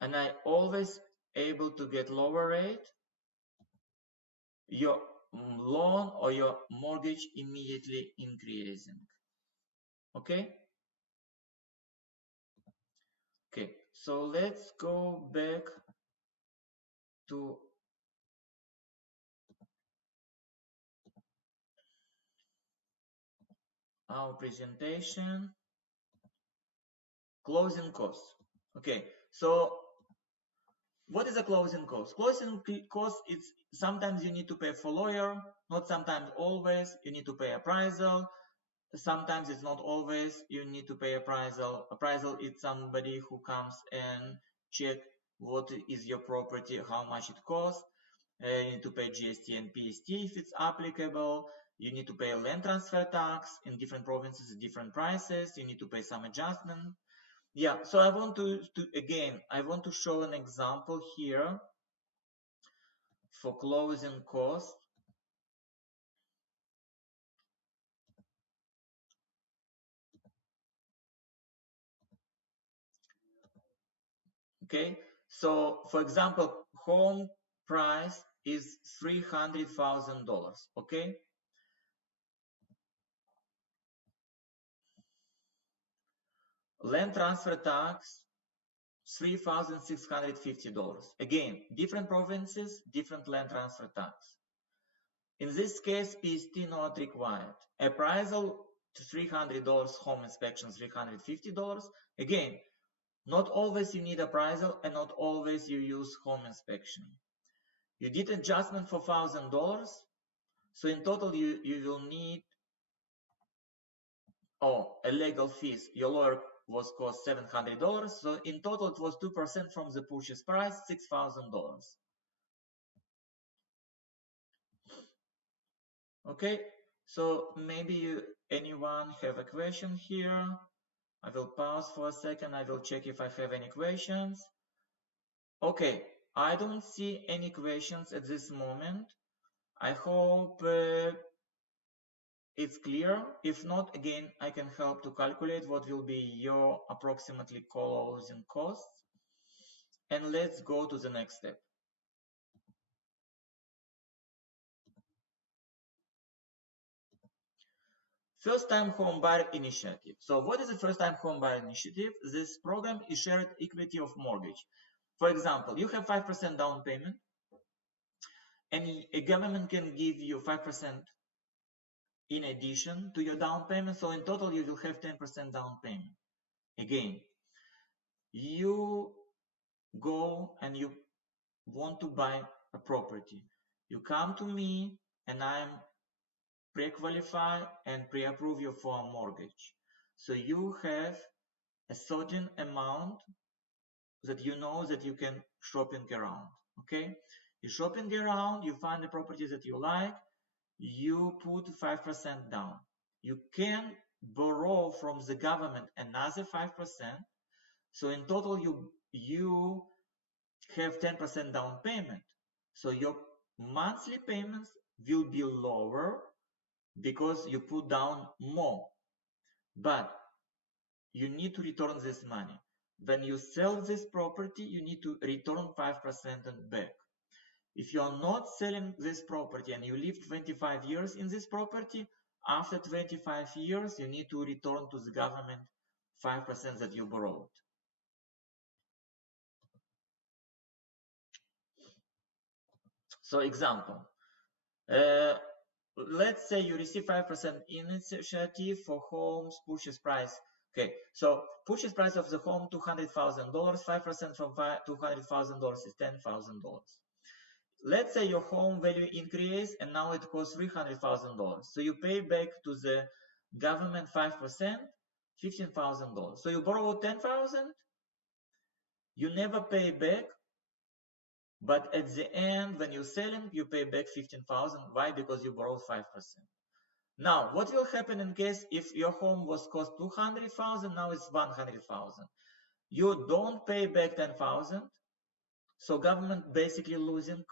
and I always able to get lower rate, your loan or your mortgage immediately increasing. Okay? Okay, so let's go back to our presentation. Closing costs. Okay, so what is a closing cost? Closing cost is sometimes you need to pay for lawyer, not sometimes always. You need to pay appraisal. Sometimes it's not always you need to pay appraisal. Appraisal is somebody who comes and check what is your property, how much it costs. You need to pay GST and PST if it's applicable. You need to pay land transfer tax in different provinces, different prices. You need to pay some adjustment. Yeah, so I want I want to show an example here for closing costs. Okay, so for example, home price is $300,000. Okay, land transfer tax $3,650. Again, different provinces, different land transfer tax. In this case, PST not required. Appraisal $300, home inspection $350. Again, not always you need appraisal and not always you use home inspection. You did adjustment for $1,000, so in total you will need, a legal fees. Your lawyer was cost $700, so in total it was 2% from the purchase price, $6,000. Okay, so maybe anyone have a question here? I will pause for a second. I will check if I have any questions. Okay, I don't see any questions at this moment. I hope it's clear. If not, again, I can help to calculate what will be your approximately closing costs. And let's go to the next step. First-time home buyer initiative. So what is the first-time home buyer initiative? This program is shared equity of mortgage. For example, you have 5% down payment, and a government can give you 5% in addition to your down payment. So in total, you will have 10% down payment. Again, you go and you want to buy a property. You come to me and I'm pre-qualify and pre-approve you for a mortgage. So you have a certain amount that you know that you can shopping around. Okay, you shopping around, you find the property that you like, you put 5% down. You can borrow from the government another 5%. So in total, you have 10% down payment. So your monthly payments will be lower because you put down more. But you need to return this money. When you sell this property, you need to return 5% back. If you are not selling this property and you live 25 years in this property, after 25 years, you need to return to the government 5% that you borrowed. So example, let's say you receive 5% initiative for homes purchase price. Okay, so purchase price of the home $200,000, 5% from $200,000 is $10,000. Let's say your home value increase and now it costs $300,000. So you pay back to the government 5%, $15,000. So you borrow 10,000, you never pay back, but at the end when you're selling, you pay back 15,000. Why? Because you borrowed 5%. Now, what will happen in case if your home was cost 200,000, now it's 100,000? You don't pay back 10,000, so government basically losing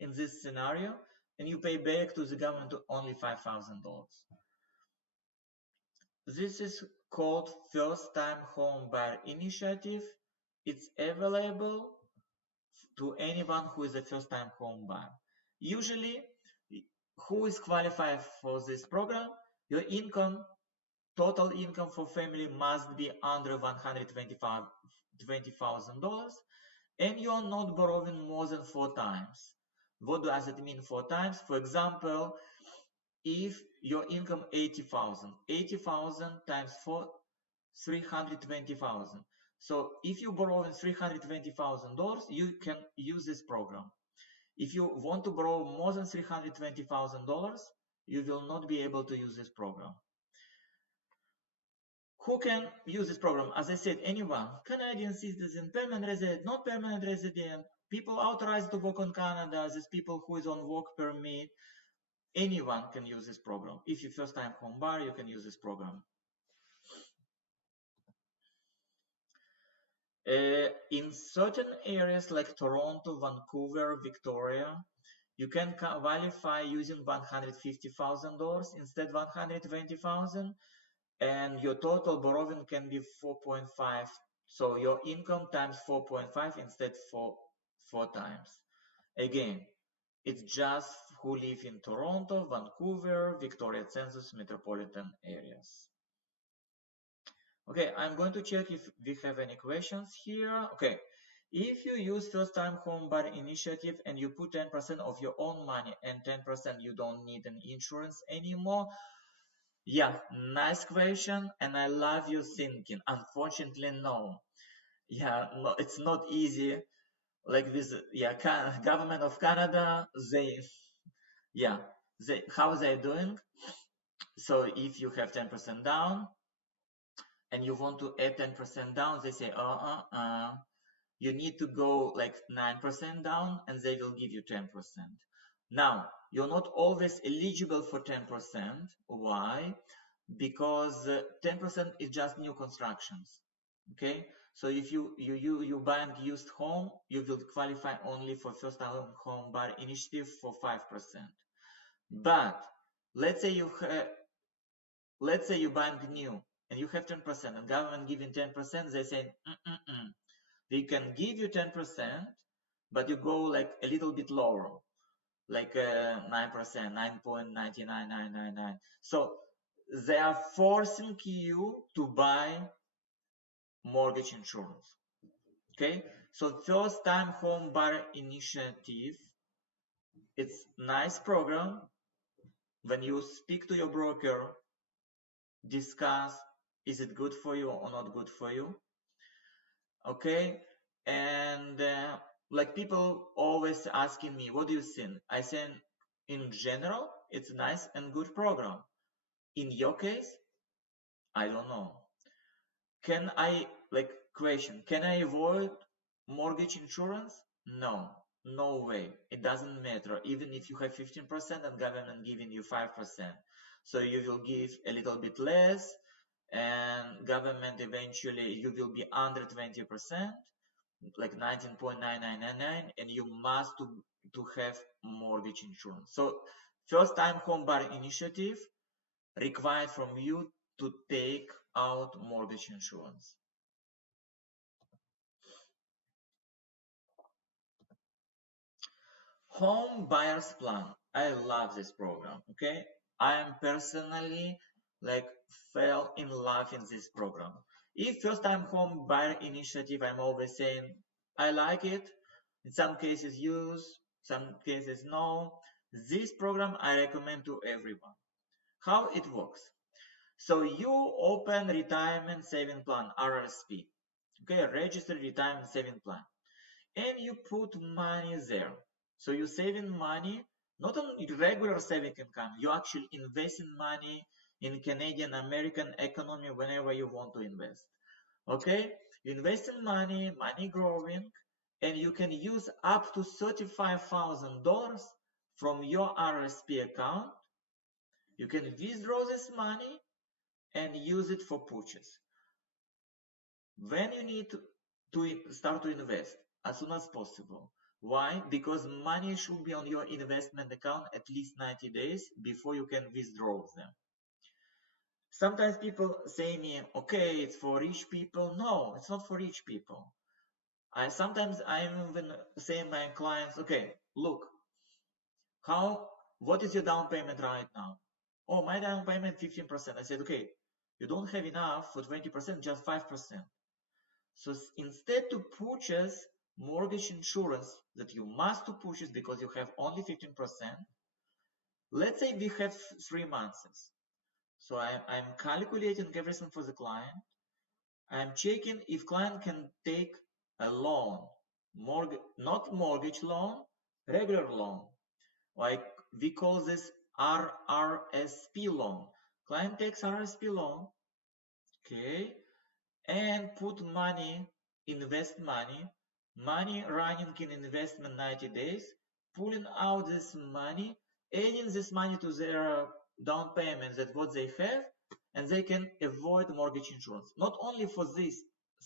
in this scenario, and you pay back to the government only $5,000. This is called first-time home buyer initiative. It's available to anyone who is a first-time home buyer. Usually, who is qualified for this program? Your income, total income for family must be under $120,000, and you are not borrowing more than 4 times. What does it mean 4 times? For example, if your income 80,000 times 4, 320,000. So if you borrow $320,000, you can use this program. If you want to borrow more than $320,000, you will not be able to use this program. Who can use this program? As I said, anyone. Canadian citizen, permanent resident, not permanent resident, people authorized to work on Canada, these people who is on work permit. Anyone can use this program. If you're first-time home buyer, you can use this program. In certain areas like Toronto, Vancouver, Victoria, you can qualify using $150,000 instead of $120,000, and your total borrowing can be 4.5. So your income times 4.5 instead for 4 times. Again, it's just who live in Toronto, Vancouver, Victoria Census metropolitan areas. Okay, I'm going to check if we have any questions here. Okay, if you use first-time home buyer initiative and you put 10% of your own money and 10% you don't need an insurance anymore. Yeah, nice question, and I love your thinking. Unfortunately, no. Yeah, no, it's not easy. Like this, yeah, government of Canada, how they're doing. So if you have 10% down and you want to add 10% down, they say, you need to go like 9% down and they will give you 10%. Now, you're not always eligible for 10%. Why? Because 10% is just new constructions. Okay, so if you buying used home, you will qualify only for first time home buyer initiative for 5%. But let's say you buying new and you have 10% and government giving 10%, they say we can give you 10%, but you go like a little bit lower, like 9%, 9.99999. So they are forcing you to buy mortgage insurance. Okay, so first time home buyer initiative, it's nice program. When you speak to your broker, discuss, is it good for you or not good for you? Okay, and like people always asking me, what do you think? I say, in general, it's a nice and good program. In your case, I don't know. Can I, question, can I avoid mortgage insurance? No, no way. It doesn't matter. Even if you have 15% and government giving you 5%. So you will give a little bit less and government eventually you will be under 20%, like 19.9999, and you must to have mortgage insurance. So first time home buyer initiative required from you to take out mortgage insurance. Home buyers plan. I love this program. Okay, I am personally fell in love in this program. If first time home buyer initiative, I'm always saying I like it. In some cases use, some cases no. This program I recommend to everyone. How it works? So you open retirement saving plan, RSP. Okay, registered retirement saving plan, and you put money there. So you're saving money, not on regular saving income, you actually investing money in Canadian American economy whenever you want to invest. Okay, you investing money, money growing, and you can use up to $35,000 from your RSP account. You can withdraw this money and use it for purchase. When you need to start to invest as soon as possible. Why? Because money should be on your investment account at least 90 days before you can withdraw them. Sometimes people say me, okay, it's for rich people. No, it's not for rich people. Sometimes I'm even saying my clients, okay, look, what is your down payment right now? Oh, my down payment 15%. I said, okay, you don't have enough for 20%, just 5%. So instead to purchase mortgage insurance that you must to purchase because you have only 15%, let's say we have 3 months. So I'm calculating everything for the client. I'm checking if client can take a loan, not mortgage loan, regular loan. Like we call this RRSP loan. Client takes RRSP loan, okay, and put money, invest money running in investment 90 days, pulling out this money, adding this money to their down payments that what they have, and they can avoid mortgage insurance. Not only for this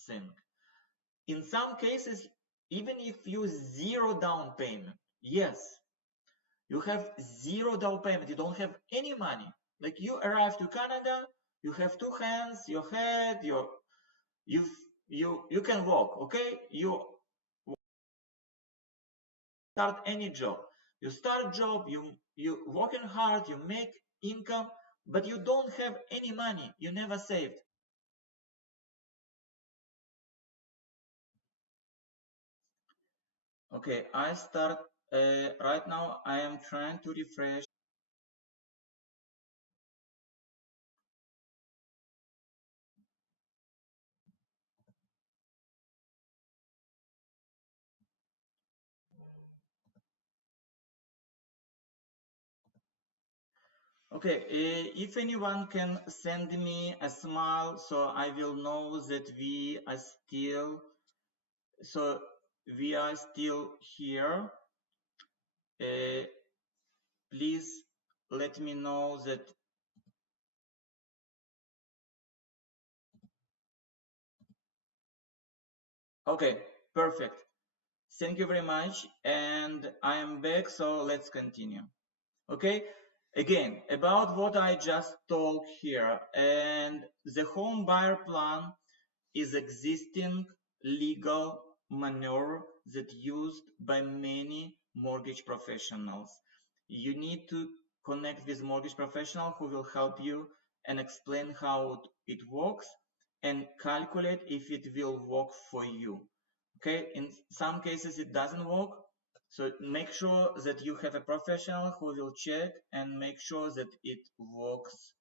thing. In some cases, even if you zero down payment, yes, you have zero down payment, you don't have any money. Like you arrive to Canada, you have 2 hands, your head, you can walk, okay? You start any job. You start job, you working hard, you make income, but you don't have any money. You never saved. Okay, I start right now. I am trying to refresh. Okay, if anyone can send me a smile, so I will know that we are still here. please let me know that. Okay, perfect. Thank you very much. And I am back, so let's continue. Okay, again, about what I just told here, and the home buyer plan is existing legal maneuver that used by many mortgage professionals. You need to connect with mortgage professional who will help you and explain how it works and calculate if it will work for you. Okay, in some cases it doesn't work, so make sure that you have a professional who will check and make sure that it works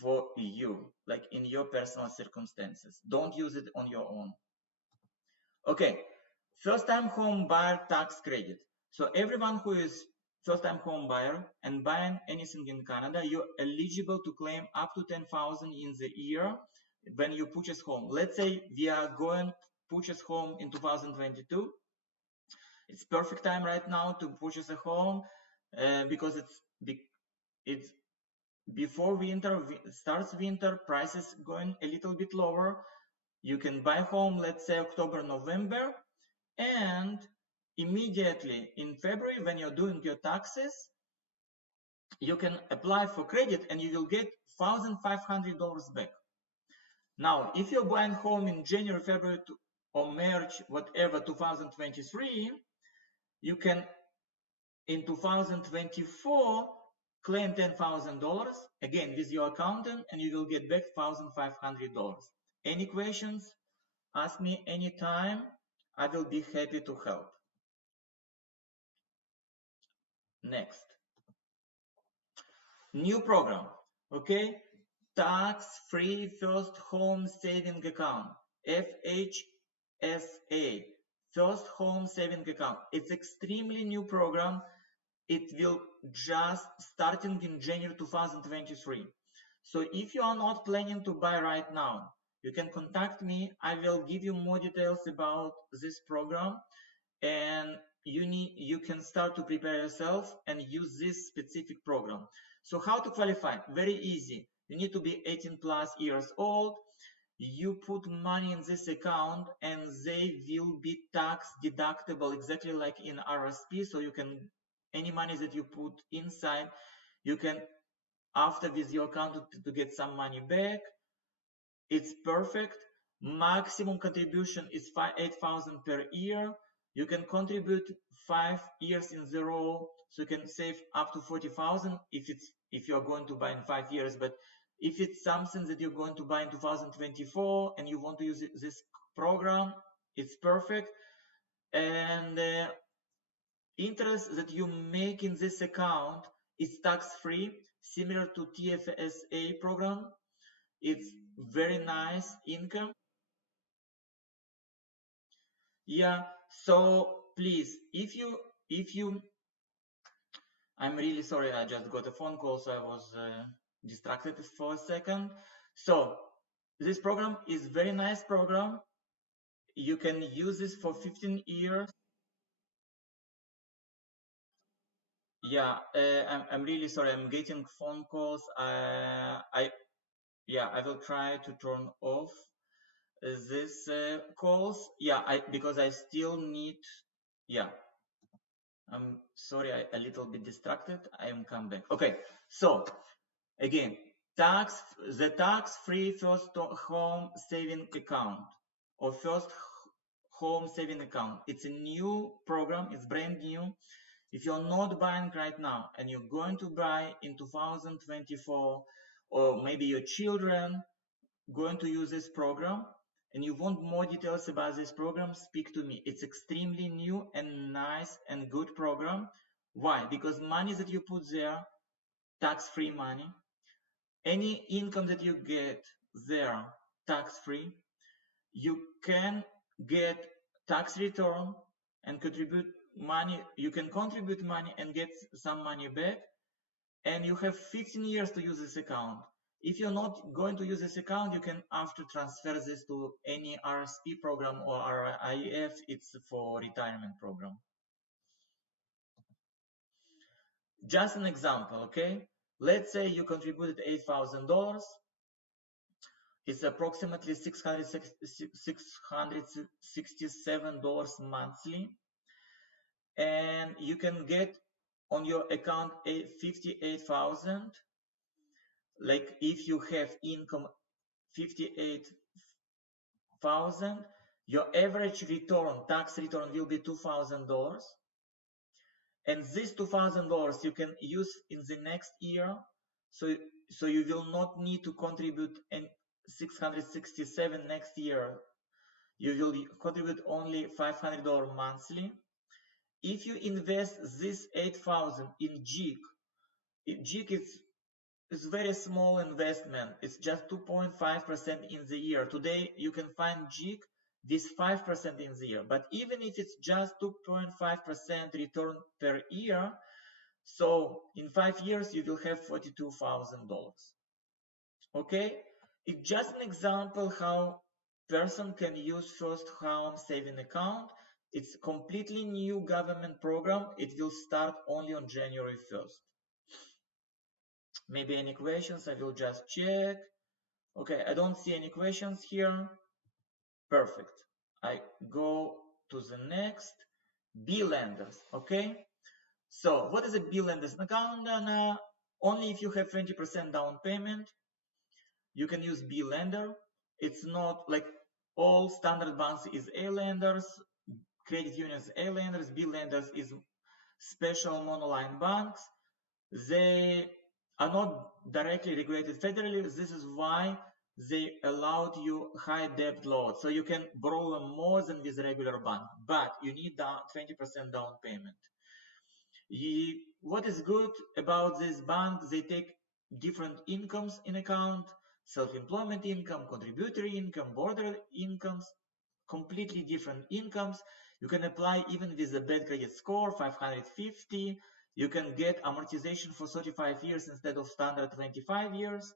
for you, like in your personal circumstances. Don't use it on your own. Okay, first-time home buyer tax credit. So everyone who is first-time home buyer and buying anything in Canada, you're eligible to claim up to 10,000 in the year when you purchase home. Let's say we are going to purchase home in 2022. It's perfect time right now to purchase a home because it's before winter starts. Winter prices going a little bit lower. You can buy home, let's say October, November, and immediately in February when you're doing your taxes, you can apply for credit and you will get $1,500 back. Now, if you're buying home in January, February, or March, whatever, 2023, you can in 2024 claim $10,000 again with your accountant and you will get back $1,500. Any questions? Ask me anytime. I will be happy to help. Next. New program. Okay. Tax-free first home saving account. FHSA. First home saving account. It's extremely new program. It will just starting in January 2023. So if you are not planning to buy right now, you can contact me. I will give you more details about this program, and you can start to prepare yourself and use this specific program. So how to qualify? Very easy. You need to be 18 plus years old. You put money in this account and they will be tax deductible exactly like in RSP. So you can, any money that you put inside, you can after with your account to get some money back. It's perfect. Maximum contribution is 8,000 per year. You can contribute 5 years in a row, so you can save up to 40,000 if you're going to buy in 5 years. But if it's something that you're going to buy in 2024 and you want to use this program, it's perfect. And the interest that you make in this account is tax-free, similar to TFSA program. It's very nice income. Yeah, so please, if you I'm really sorry, I just got a phone call, so I was distracted for a second. So this program is very nice program. You can use this for 15 years. Yeah, I'm really sorry, I'm getting phone calls. I will try to turn off this calls. Yeah, because I still need. Yeah, I'm sorry, I a little bit distracted. I am come back. Okay, so again, the tax-free first home saving account or first home saving account. It's a new program. It's brand new. If you're not buying right now and you're going to buy in 2024, or maybe your children going to use this program and you want more details about this program, speak to me. It's extremely new and nice and good program. Why? Because money that you put there, tax-free money, any income that you get there, tax-free, you can get tax return and contribute money. You can contribute money and get some money back, and you have 15 years to use this account. If you're not going to use this account, you can after transfer this to any RSP program or RIF. It's for retirement program. Just an example, okay? Let's say you contributed $8,000. It's approximately $667 monthly, and you can get on your account 58,000. Like if you have income 58,000, your average return, tax return, will be $2,000, and this $2,000 you can use in the next year. So you will not need to contribute 667 next year. You will contribute only $500 monthly. If you invest this 8,000 in JIC, is very small investment. It's just 2.5% in the year. Today you can find JIC with 5% in the year. But even if it's just 2.5% return per year, so in 5 years you will have $42,000. Okay, it's just an example how person can use first home saving account. It's a completely new government program. It will start only on January 1st. Maybe any questions? I will just check. Okay, I don't see any questions here. Perfect. I go to the next. B lenders. Okay, so what is a B lenders account? Only if you have 20% down payment, you can use B lender. It's not like all standard banks is A lenders, credit unions A lenders, B lenders is special monoline banks. They are not directly regulated federally. This is why they allowed you high debt load, so you can borrow more than with regular bank, but you need 20% down payment. What is good about this bank? They take different incomes in account: self-employment income, contributory income, border incomes, completely different incomes. You can apply even with a bad credit score, 550. You can get amortization for 35 years instead of standard 25 years.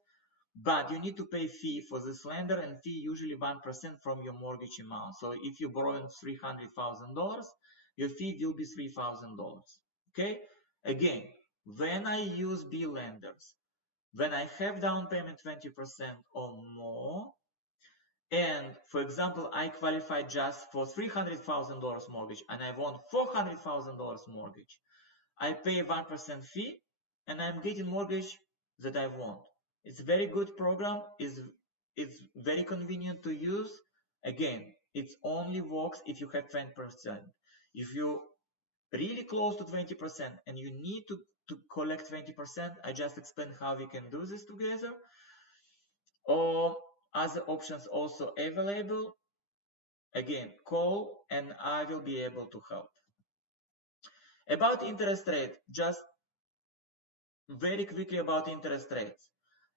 But you need to pay fee for this lender, and fee usually 1% from your mortgage amount. So if you borrow $300,000, your fee will be $3,000. Okay? Again, when I use B lenders, when I have down payment 20% or more, and for example, I qualify just for $300,000 mortgage and I want $400,000 mortgage, I pay 1% fee and I'm getting mortgage that I want. It's a very good program. It's very convenient to use. Again, it only works if you have 20%. If you really close to 20% and you need to collect 20%, I just explained how we can do this together. Or other options also available. Again, call and I will be able to help. About interest rate, just very quickly about interest rates.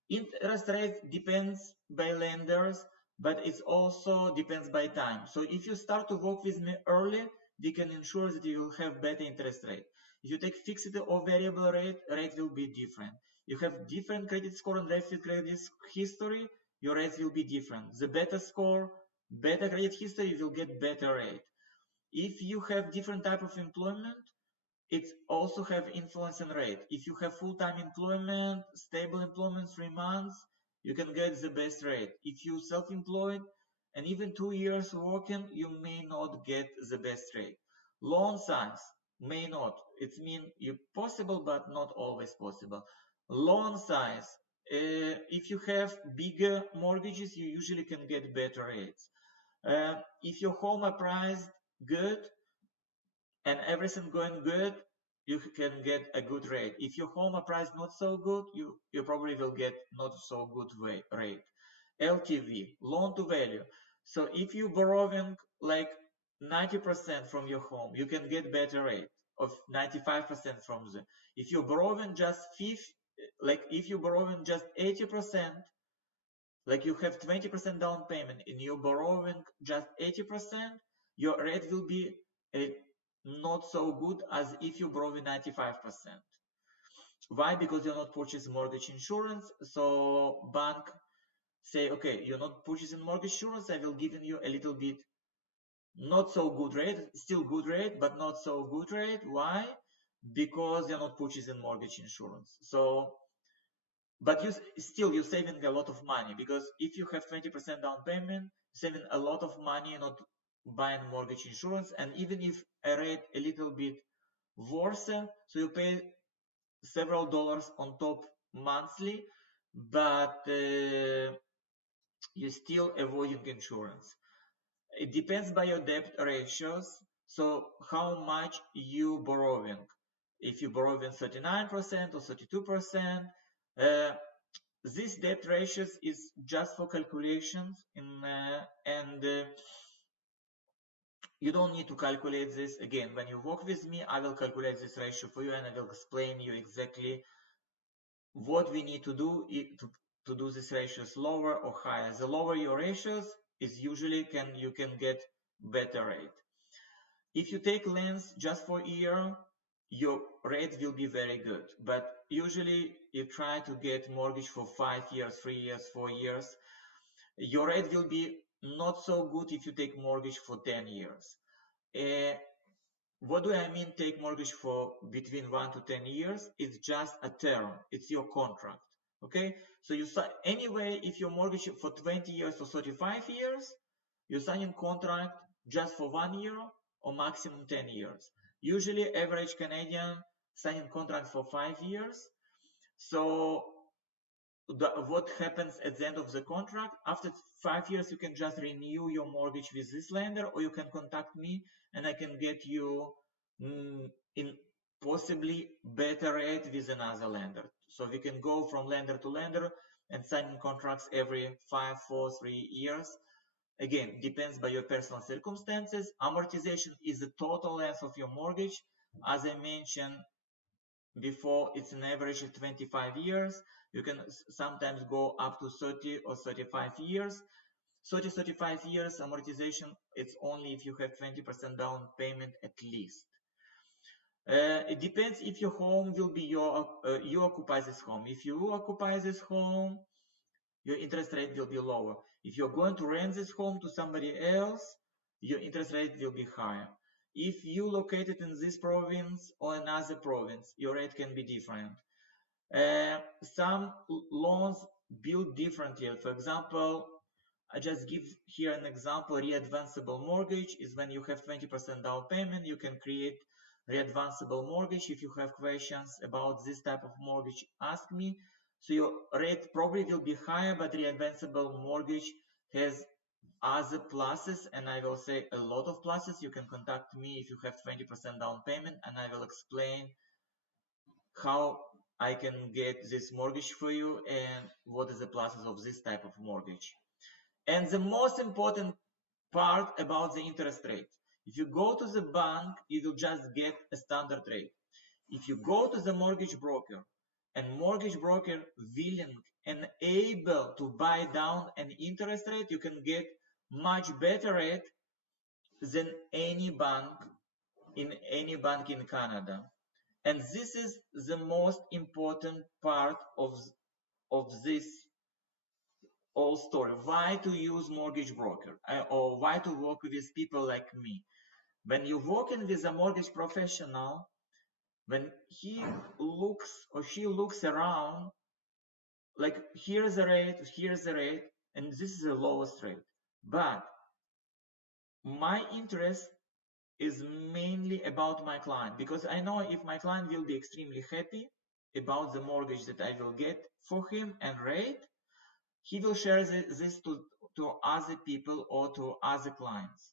Interest rate depends by lenders, but it also depends by time. So if you start to work with me early, we can ensure that you will have better interest rate. If you take fixed or variable rate, rate will be different. You have different credit score and rapid credit history, your rates will be different. The better score, better credit history, you will get better rate. If you have different type of employment, it also have influence on rate. If you have full-time employment, stable employment, 3 months, you can get the best rate. If you self-employed and even 2 years working, you may not get the best rate. Loan size may not. It means it's possible, but not always possible. Loan size. If you have bigger mortgages, you usually can get better rates. If your home are priced good, and everything going good, you can get a good rate. If your home price not so good, you probably will get not so good rate. LTV, loan to value. So if you borrowing like 90% from your home, you can get better rate of 95% from the. If you're borrowing just 80%, like you have 20% down payment and you're borrowing just 80%, your rate will be not so good as if you borrow 95%. Why? Because you're not purchasing mortgage insurance. So bank say, okay, you're not purchasing mortgage insurance, I will give you a little bit not so good rate, still good rate, but not so good rate. Why? because you're not purchasing mortgage insurance. So, but you're saving a lot of money, because if you have 20% down payment, saving a lot of money not buying mortgage insurance. And even if a rate a little bit worse, so you pay several dollars on top monthly, but you're still avoiding insurance. It depends by your debt ratios. So how much you borrowing? If you borrowing 39% or 32%, this debt ratios is just for calculations, and you don't need to calculate this. Again, when you work with me, I will calculate this ratio for you, and I will explain you exactly what we need to do to do these ratios lower or higher. The lower your ratios is usually you can get better rate. If you take loans just for a year, your rate will be very good. But usually you try to get mortgage for 5 years, 3 years, 4 years. Your rate will be not so good if you take mortgage for 10 years. What do I mean take mortgage for between 1 to 10 years? It's just a term. It's your contract. Okay? So anyway, if your mortgage for 20 years or 35 years, you sign a contract just for 1 year or maximum 10 years. Usually average Canadian signing contract for 5 years. So what happens at the end of the contract? After 5 years, you can just renew your mortgage with this lender, or you can contact me and I can get you in possibly better rate with another lender. So we can go from lender to lender and signing contracts every 5, 4, 3 years. Again, depends by your personal circumstances. Amortization is the total length of your mortgage. As I mentioned before, it's an average of 25 years. You can sometimes go up to 30 or 35 years. 30, 35 years amortization, it's only if you have 20% down payment at least. It depends if your home will be you occupy this home. If you occupy this home, your interest rate will be lower. If you're going to rent this home to somebody else, your interest rate will be higher. If you located in this province or another province, your rate can be different. Some loans build differently. For example, I just give here an example. Readvanceable mortgage is when you have 20% down payment. You can create readvanceable mortgage. If you have questions about this type of mortgage, ask me. So your rate probably will be higher, but readvanceable mortgage has other pluses, and I will say a lot of pluses. You can contact me if you have 20% down payment, and I will explain how I can get this mortgage for you and what is the pluses of this type of mortgage. And the most important part about the interest rate. If you go to the bank, you will just get a standard rate. If you go to the mortgage broker and mortgage broker willing and able to buy down an interest rate, you can get much better rate than any bank in Canada. And this is the most important part of this whole story. Why to use mortgage broker, or why to work with people like me? When you're working with a mortgage professional, when he looks or she looks around, like here's the rate, and this is the lowest rate. But my interest is mainly about my client, because I know if my client will be extremely happy about the mortgage that I will get for him and rate, he will share this to other people or to other clients.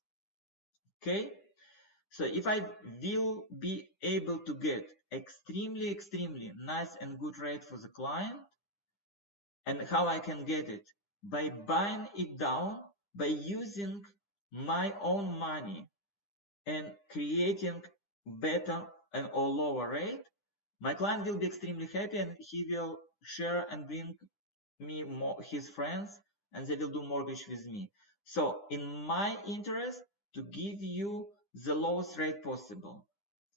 Okay? So if I will be able to get extremely nice and good rate for the client, and how I can get it? By buying it down, by using my own money and creating better and or lower rate, my client will be extremely happy, and he will share and bring me his friends, and they will do mortgage with me. So in my interest to give you the lowest rate possible.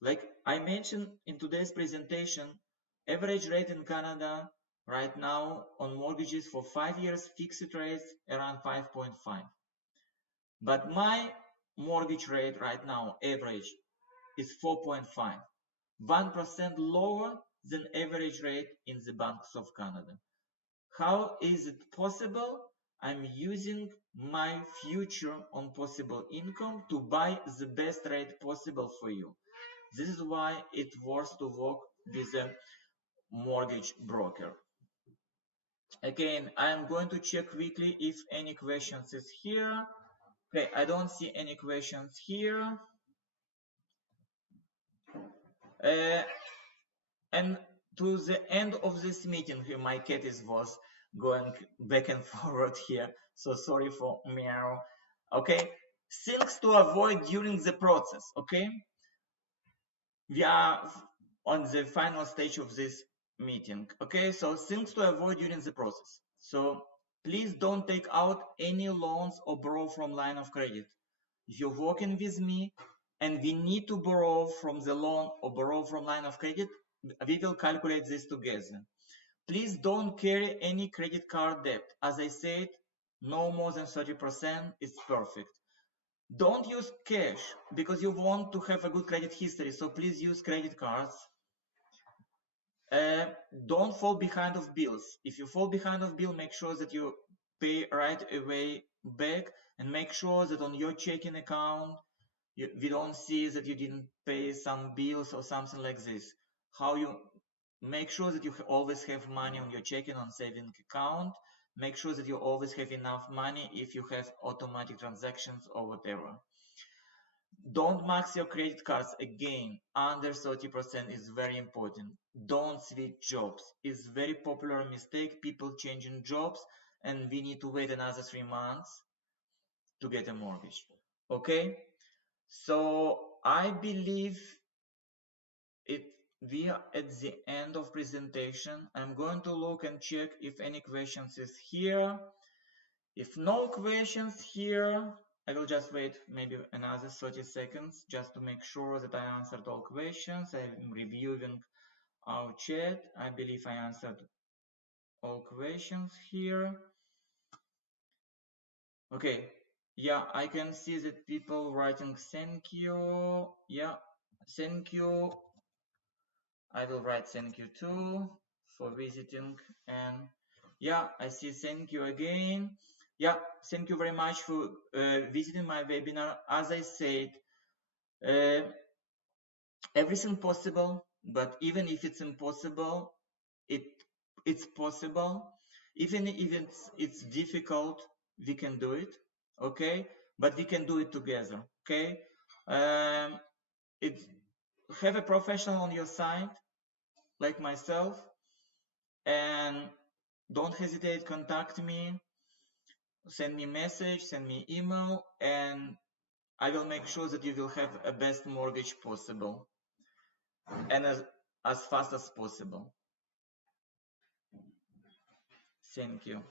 Like I mentioned in today's presentation, average rate in Canada right now on mortgages for 5 years fixed rates around 5.5. But my mortgage rate right now average is 4.5. 1% lower than average rate in the Banks of Canada. How is it possible? I'm using my future on possible income to buy the best rate possible for you. This is why it's worth to work with a mortgage broker. Again, I'm going to check quickly if any questions is here. Okay, I don't see any questions here. And to the end of this meeting, my cat was going back and forward here. So sorry for meow. Okay, things to avoid during the process. Okay, we are on the final stage of this meeting. Okay, so things to avoid during the process. So please don't take out any loans or borrow from line of credit. If you're working with me and we need to borrow from the loan or borrow from line of credit, we will calculate this together. Please don't carry any credit card debt. As I said, no more than 30% is perfect. Don't use cash because you want to have a good credit history, so please use credit cards. Don't fall behind of bills. If you fall behind of bill, make sure that you pay right away back, and make sure that on your checking account we don't see that you didn't pay some bills or something like this. How you make sure that you always have money on your checking on saving account. Make sure that you always have enough money if you have automatic transactions or whatever. Don't max your credit cards again. Under 30% is very important. Don't switch jobs. It's very popular mistake. People changing jobs, and we need to wait another 3 months to get a mortgage. Okay? So I believe we are at the end of presentation. I'm going to look and check if any questions is here. If no questions here, I will just wait maybe another 30 seconds just to make sure that I answered all questions. I'm reviewing our chat. I believe I answered all questions here. Okay, yeah, I can see that people writing thank you. Yeah, thank you. I will write thank you too for visiting, and yeah, I see thank you again. Yeah, thank you very much for visiting my webinar. As I said, everything possible, but even if it's impossible, it's possible. Even if it's difficult, we can do it, okay? But we can do it together, okay? Have a professional on your side, like myself, and don't hesitate, contact me, send me message, send me email, and I will make sure that you will have a best mortgage possible and as fast as possible. Thank you.